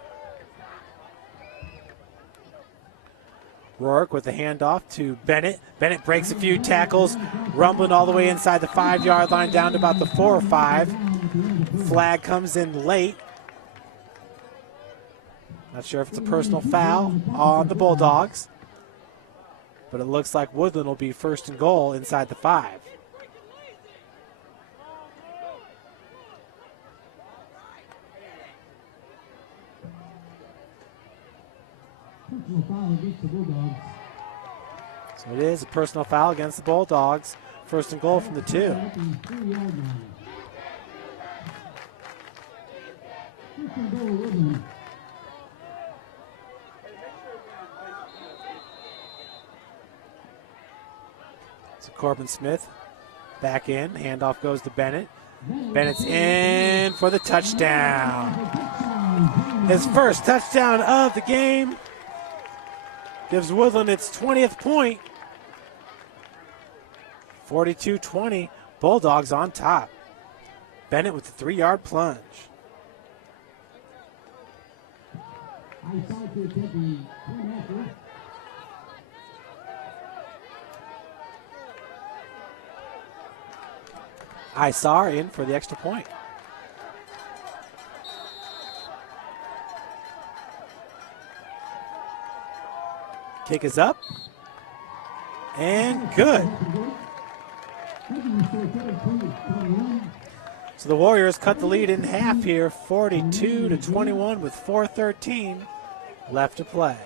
Rourke with the handoff to Bennett. Bennett breaks a few tackles, rumbling all the way inside the 5-yard line down to about the 4 or 5. Flag comes in late. Not sure if it's a personal foul on the Bulldogs, but it looks like Woodlan will be first and goal inside the 5. So it is a personal foul against the Bulldogs. First and goal from the 2. So Corbin Smith back in. Handoff goes to Bennett. Bennett's in for the touchdown. His first touchdown of the game. Gives Woodlan its 20th point. 42-20, Bulldogs on top. Bennett with the 3-yard plunge. Isar in for the extra point. Kick is up. And good. So the Warriors cut the lead in half here, 42-21 with 4:13 left to play.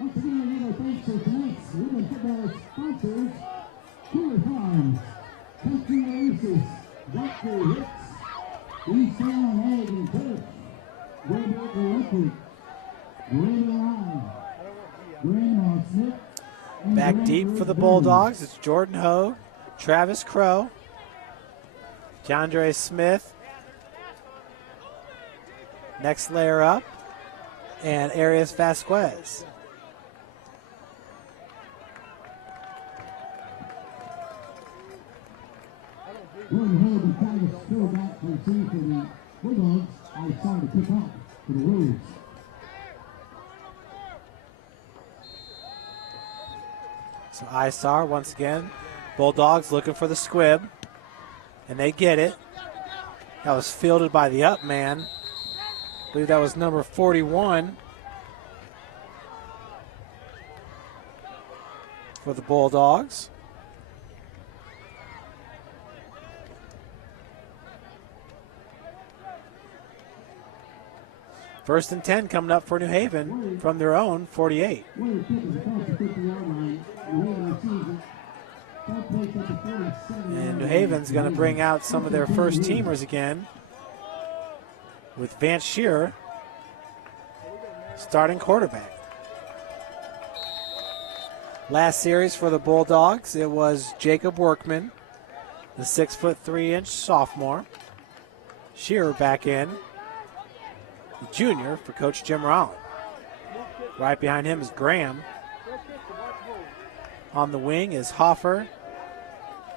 Once again, we want to thank for tonight's Woodland football sponsors: Cooler Farms, Country Oasis, Dr. Hicks, East Sound Ag and Turf, Wayback Electric, Greater Line, Grandma Smith. Back deep for the Bulldogs, it's Jordan Hogue, Travis Crow, DeAndre Smith. Next layer up, and Arias Vasquez. Jordan Hogue is trying to spill back to receive for the Bulldogs. Outside to pick up for the Wolves. So Isar once again. Bulldogs looking for the squib, and they get it. That was fielded by the up man. I believe that was number 41 for the Bulldogs. First and 10 coming up for New Haven from their own 48. And New Haven's going to bring out some of their first teamers again, with Vance Shearer starting quarterback. Last series for the Bulldogs, it was Jacob Workman, the 6'3" sophomore. Shearer back in, the junior for Coach Jim Rowland. Right behind him is Graham. On the wing is Hoffer.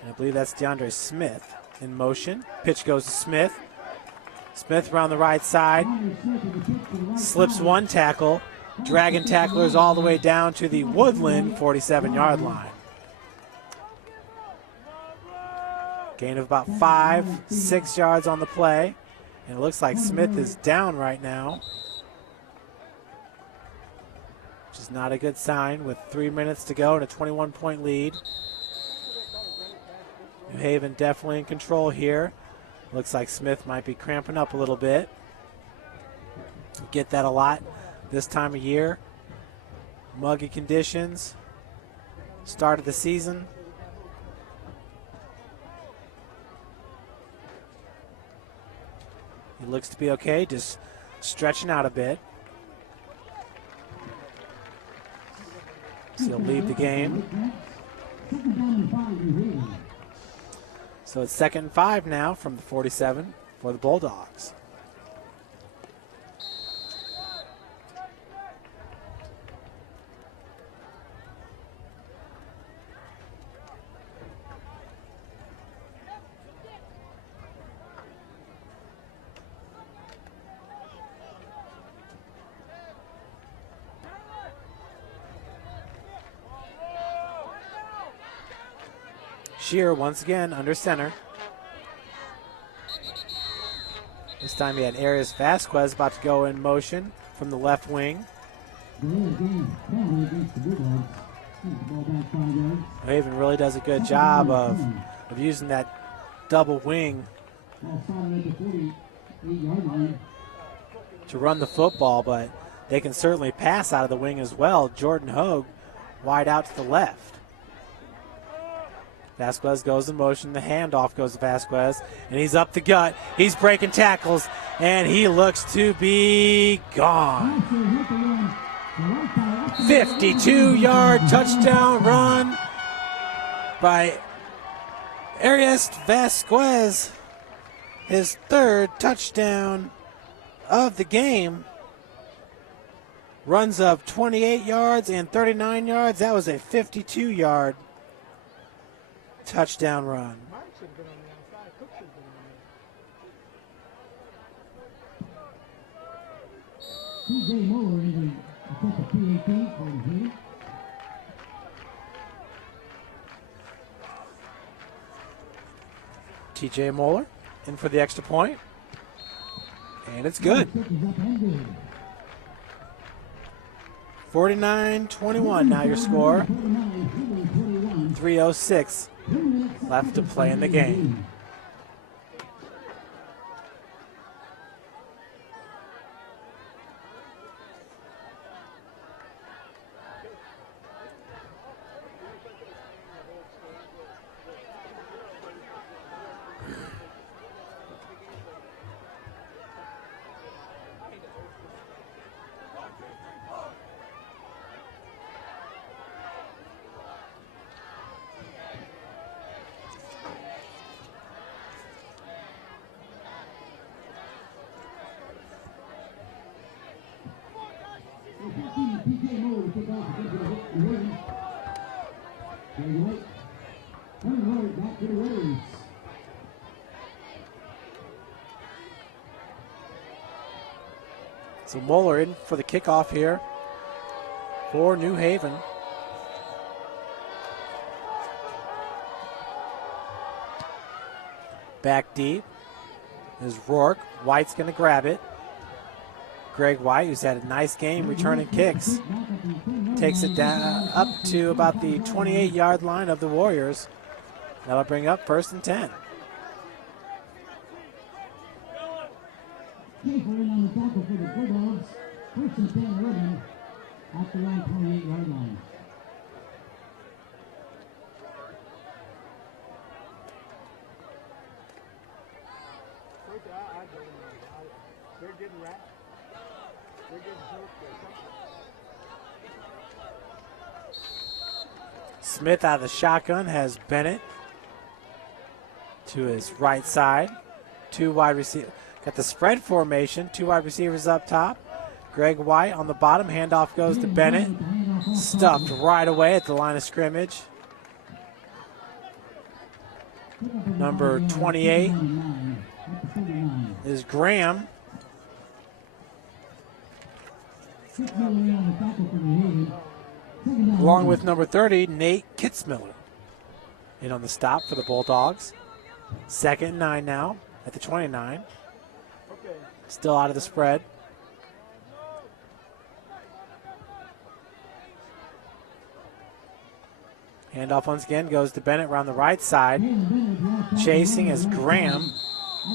And I believe that's DeAndre Smith in motion. Pitch goes to Smith. Smith around the right side. Slips one tackle. Dragging tacklers all the way down to the Woodlan 47-yard line. Gain of about 5-6 yards on the play. And it looks like Smith is down right now, which is not a good sign with 3 minutes to go and a 21-point lead. New Haven definitely in control here. Looks like Smith might be cramping up a little bit. Get that a lot this time of year. Muggy conditions. Start of the season. He looks to be okay, just stretching out a bit. So he'll leave the game. So it's 2nd and 5 now from the 47 for the Bulldogs. Shear once again under center. This time he had Arias Vasquez about to go in motion from the left wing. Haven really does a good job of using that double wing to run the football, but they can certainly pass out of the wing as well. Jordan Hogue wide out to the left. Vasquez goes in motion. The handoff goes to Vasquez, and he's up the gut. He's breaking tackles, and he looks to be gone. 52-yard touchdown run by Arias Vasquez. His 3rd touchdown of the game. Runs of 28 yards and 39 yards. That was a 52-yard touchdown run. TJ Moeller in for the extra point. And it's good. 49-21 now your score. 3:06 left to play in the game. So Moeller in for the kickoff here for New Haven. Back deep is Rourke. White's going to grab it. Greg White, who's had a nice game returning kicks, takes it down up to about the 28-yard line of the Warriors. That'll bring up 1st and 10. On the tackle for the Bulldogs. 1st and 10 running at the 28-yard line. They're getting wrapped. They're getting hooked or something. Smith out of the shotgun has Bennett to his right side. 2 wide receivers. Got the spread formation. 2 wide receivers up top. Greg White on the bottom. Handoff goes to Bennett. stuffed right away at the line of scrimmage. Number 28 is Graham. Along with number 30, Nate Kitzmiller. In on the stop for the Bulldogs. 2nd and 9 now at the 29. Still out of the spread. Handoff once again goes to Bennett around the right side. Chasing is Graham.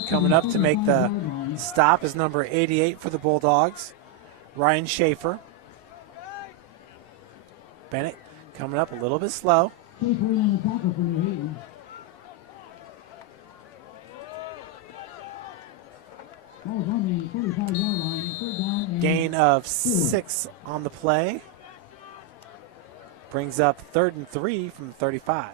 Coming up to make the stop is number 88 for the Bulldogs, Ryan Schaefer. Bennett coming up a little bit slow. Gain of 6 on the play. Brings up 3rd and 3 from the 35.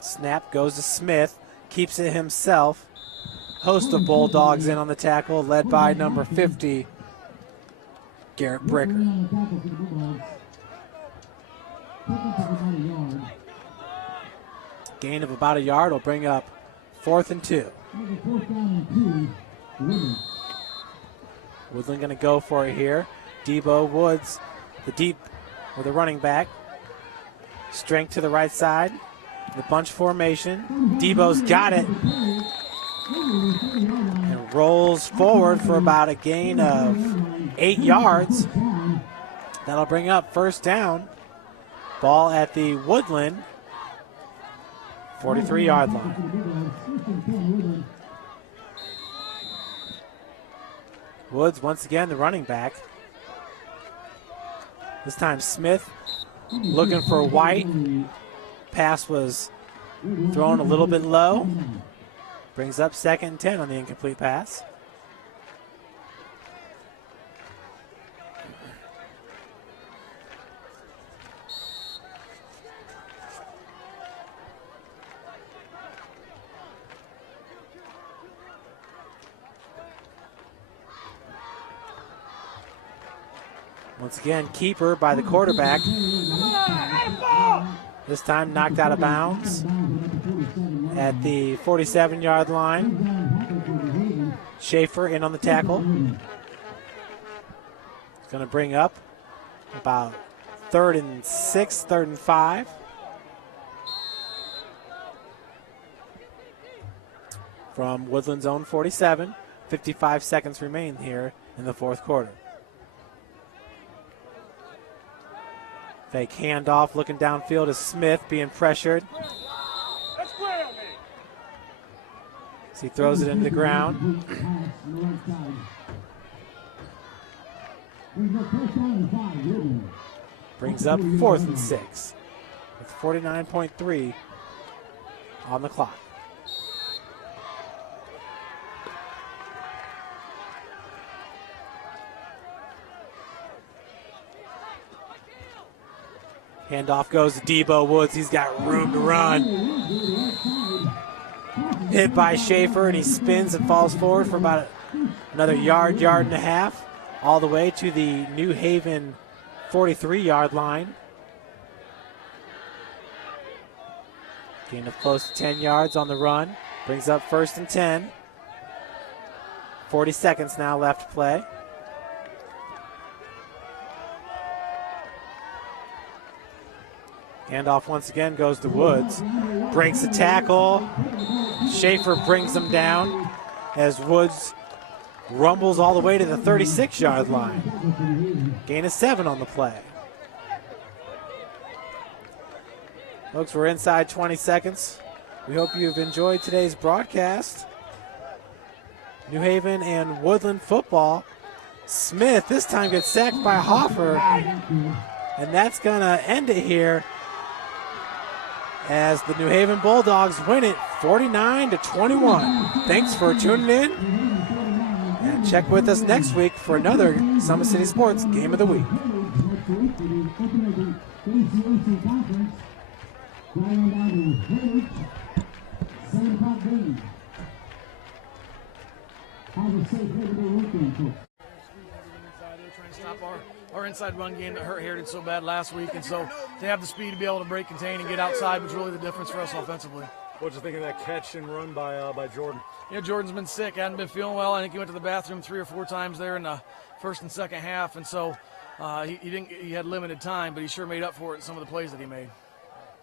Snap goes to Smith, keeps it himself. Host of Bulldogs in on the tackle, led by number 50, Garrett Bricker. Gain of about a yard will bring up 4th and 2. Woodlan going to go for it here. Debo Woods, the deep with a running back. Strength to the right side. The bunch formation. Debo's got it. And rolls forward for about a gain of 8 yards. That'll bring up 1st down. Ball at the Woodlan 43-yard line. Woods once again the running back. This time Smith looking for White. Pass was thrown a little bit low. Brings up 2nd and 10 on the incomplete pass. Once again, keeper by the quarterback. This time knocked out of bounds at the 47-yard line. Schaefer in on the tackle. It's going to bring up about 3rd and 6, 3rd and 5. From Woodland's own 47. 55 seconds remain here in the 4th quarter. Fake handoff, looking downfield is Smith being pressured. As he throws it into the ground. Brings up 4th and 6 with 49.3 on the clock. Handoff goes to Debo Woods. He's got room to run. Hit by Schaefer, and he spins and falls forward for about another yard, yard and a half, all the way to the New Haven 43-yard line. Gain of close to 10 yards on the run. Brings up 1st and 10. 40 seconds now left to play. Handoff once again goes to Woods. Breaks the tackle. Schaefer brings him down as Woods rumbles all the way to the 36-yard line. Gain of 7 on the play. Folks, we're inside 20 seconds. We hope you've enjoyed today's broadcast. New Haven and Woodland football. Smith this time gets sacked by Hoffer. And that's going to end it here as the New Haven Bulldogs win it 49-21. Thanks for tuning in. And check with us next week for another Summit City Sports Game of the Week. 13. Have a safe Labor Day weekend, folks. They're trying to stop our inside run game that hurt Heritage so bad last week, and so to have the speed to be able to break, contain, and get outside was really the difference for us offensively. What did you think of that catch and run by Jordan? Yeah, Jordan's been sick, hadn't been feeling well. I think he went to the bathroom 3 or 4 times there in the first and second half, and so he had limited time, but he sure made up for it in some of the plays that he made.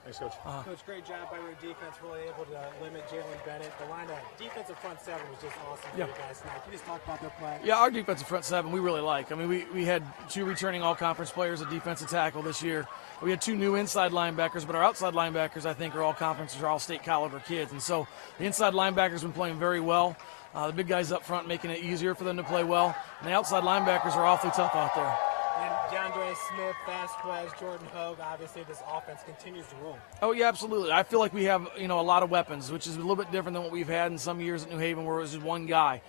Thanks, Coach. Coach, great job by your defense, really able to limit Jalen Bennett. The line of defensive front seven was just awesome for you guys tonight. Can you just talk about their play? Yeah, our defensive front seven we really like. I mean, we had 2 returning all-conference players at defensive tackle this year. We had 2 new inside linebackers, but our outside linebackers, I think, are all conference or all-state caliber kids. And so the inside linebackers have been playing very well. The big guys up front making it easier for them to play well. And the outside linebackers are awfully tough out there. And DeAndre Smith, Vasquez, Jordan Hogue, obviously this offense continues to roll. Oh, yeah, absolutely. I feel like we have, a lot of weapons, which is a little bit different than what we've had in some years at New Haven where it was just one guy.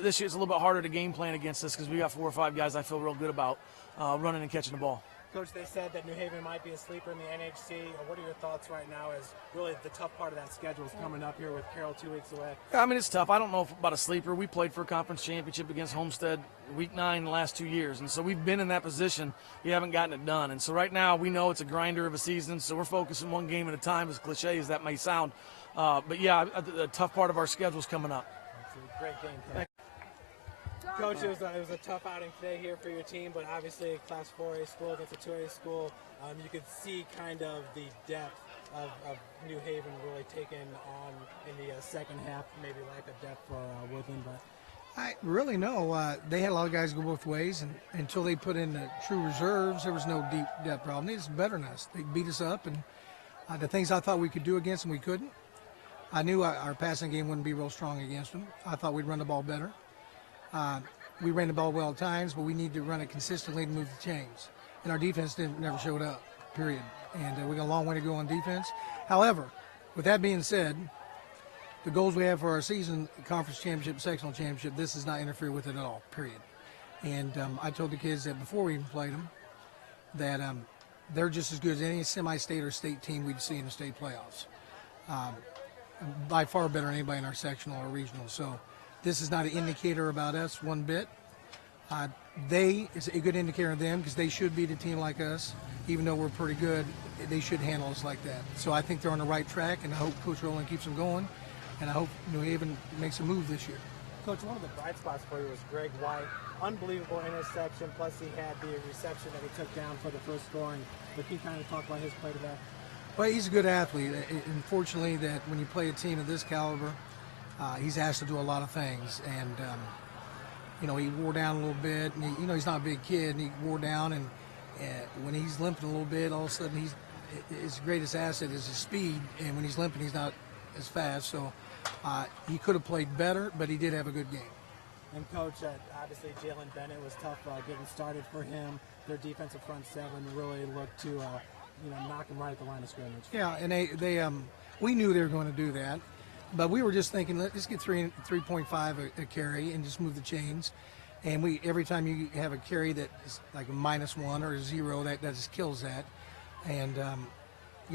This year it's a little bit harder to game plan against us because we got 4 or 5 guys I feel real good about running and catching the ball. Coach, they said that New Haven might be a sleeper in the NHC. What are your thoughts right now as really the tough part of that schedule is coming up here with Carroll 2 weeks away? I mean, it's tough. I don't know about a sleeper. We played for a conference championship against Homestead week 9 the last 2 years, and so we've been in that position. We haven't gotten it done. And so right now we know it's a grinder of a season, so we're focusing one game at a time, as cliche as that may sound. But, yeah, the tough part of our schedule is coming up. That's a great game, Coach. Coach, it was a tough outing today here for your team, but obviously Class 4A school against a 2A school, you could see kind of the depth of New Haven really taken on in the second half, maybe lack of depth for Woodlan. But I really know. They had a lot of guys go both ways, and until they put in the true reserves, there was no deep depth problem. They just better than us. They beat us up, and the things I thought we could do against them, we couldn't. I knew our passing game wouldn't be real strong against them. I thought we'd run the ball better. We ran the ball well at times, but we need to run it consistently to move the chains. And our defense never showed up, period. And we got a long way to go on defense. However, with that being said, the goals we have for our season, conference championship, sectional championship, this does not interfere with it at all, period. And I told the kids that before we even played them that they're just as good as any semi-state or state team we'd see in the state playoffs. By far better than anybody in our sectional or regional. So this is not an indicator about us one bit. It's a good indicator of them because they should beat a team like us. Even though we're pretty good, they should handle us like that. So I think they're on the right track, and I hope Coach Rowland keeps them going, and I hope New Haven makes a move this year. Coach, one of the bright spots for you was Greg White. Unbelievable interception, plus he had the reception that he took down for the first scoring. But can you kind of talk about his play today? Well, he's a good athlete. Unfortunately, that when you play a team of this caliber, he's asked to do a lot of things, and he wore down a little bit. And he's not a big kid, and he wore down. And when he's limping a little bit, all of a sudden his greatest asset is his speed. And when he's limping, he's not as fast. So he could have played better, but he did have a good game. And Coach, obviously Jalen Bennett was tough getting started for him. Their defensive front seven really looked to knock him right at the line of scrimmage. Yeah, and they we knew they were going to do that. But we were just thinking, let's get 3.5 a carry and just move the chains. And every time you have a carry that is like a -1 or a 0, that just kills that. And,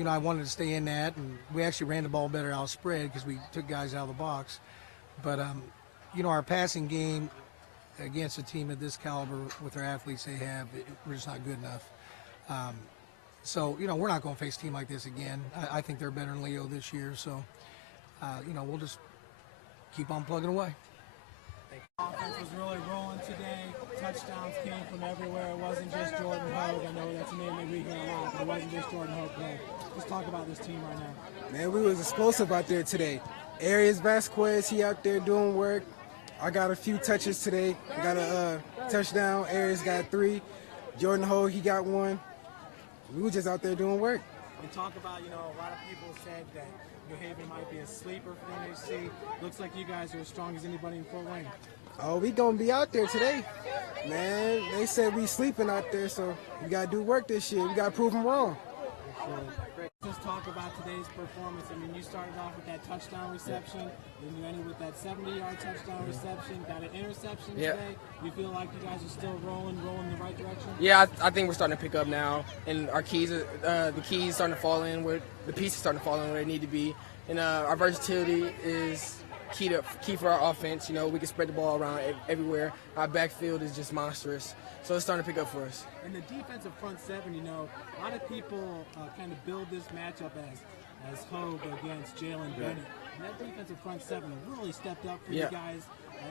I wanted to stay in that. And we actually ran the ball better out of spread because we took guys out of the box. But, our passing game against a team of this caliber with their athletes they have, we're just not good enough. So, we're not going to face a team like this again. I think they're better than Leo this year. So, we'll just keep on plugging away. Offense was really rolling today. Touchdowns came from everywhere. It wasn't just Jordan Hogue. I know that's a name that we hear a lot, but it wasn't just Jordan Hogue today. Let's talk about this team right now. Man, we was explosive out there today. Arias Vasquez, he out there doing work. I got a few touches today. I got a touchdown. Arias got 3. Jordan Hogue, he got 1. We were just out there doing work. And talk about, a lot of people said that New Haven might be a sleeper for the NHC. Looks like you guys are as strong as anybody in Fort Wayne. Oh, we gonna be out there today. Man, they said we sleeping out there, so we gotta do work this year. We gotta prove them wrong. Just talk about today's performance. I mean, you started off with that touchdown reception, then you ended with that 70-yard touchdown reception, got an interception today. You feel like you guys are still rolling in the right direction? Yeah, I think we're starting to pick up now, and our keys, the keys starting to fall in where the pieces starting to fall in where they need to be, and our versatility is key for our offense. You know, we can spread the ball around everywhere. Our backfield is just monstrous, so it's starting to pick up for us. And the defensive front seven, you know, a lot of people kind of build this matchup as Hogue against Jalen Bennett. And that defensive front seven really stepped up for you guys.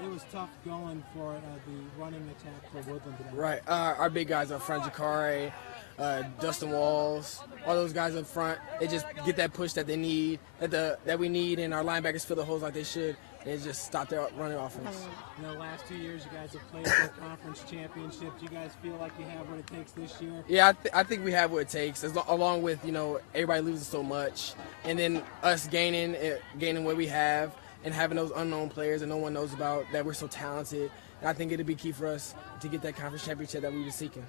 It was tough going for the running attack for Woodlan today. Right. Our big guys up front, Jakare, Dustin Walls, all those guys up front, they just get that push that they need, that we need, and our linebackers fill the holes like they should. They just stop their running offense. You know, last 2 years you guys have played for conference championships. Do you guys feel like you have what it takes this year? Yeah, I think we have what it takes, along with, you know, everybody losing so much, and then us gaining what we have, and having those unknown players that no one knows about, that we're so talented. And I think it'll be key for us to get that conference championship that we were seeking.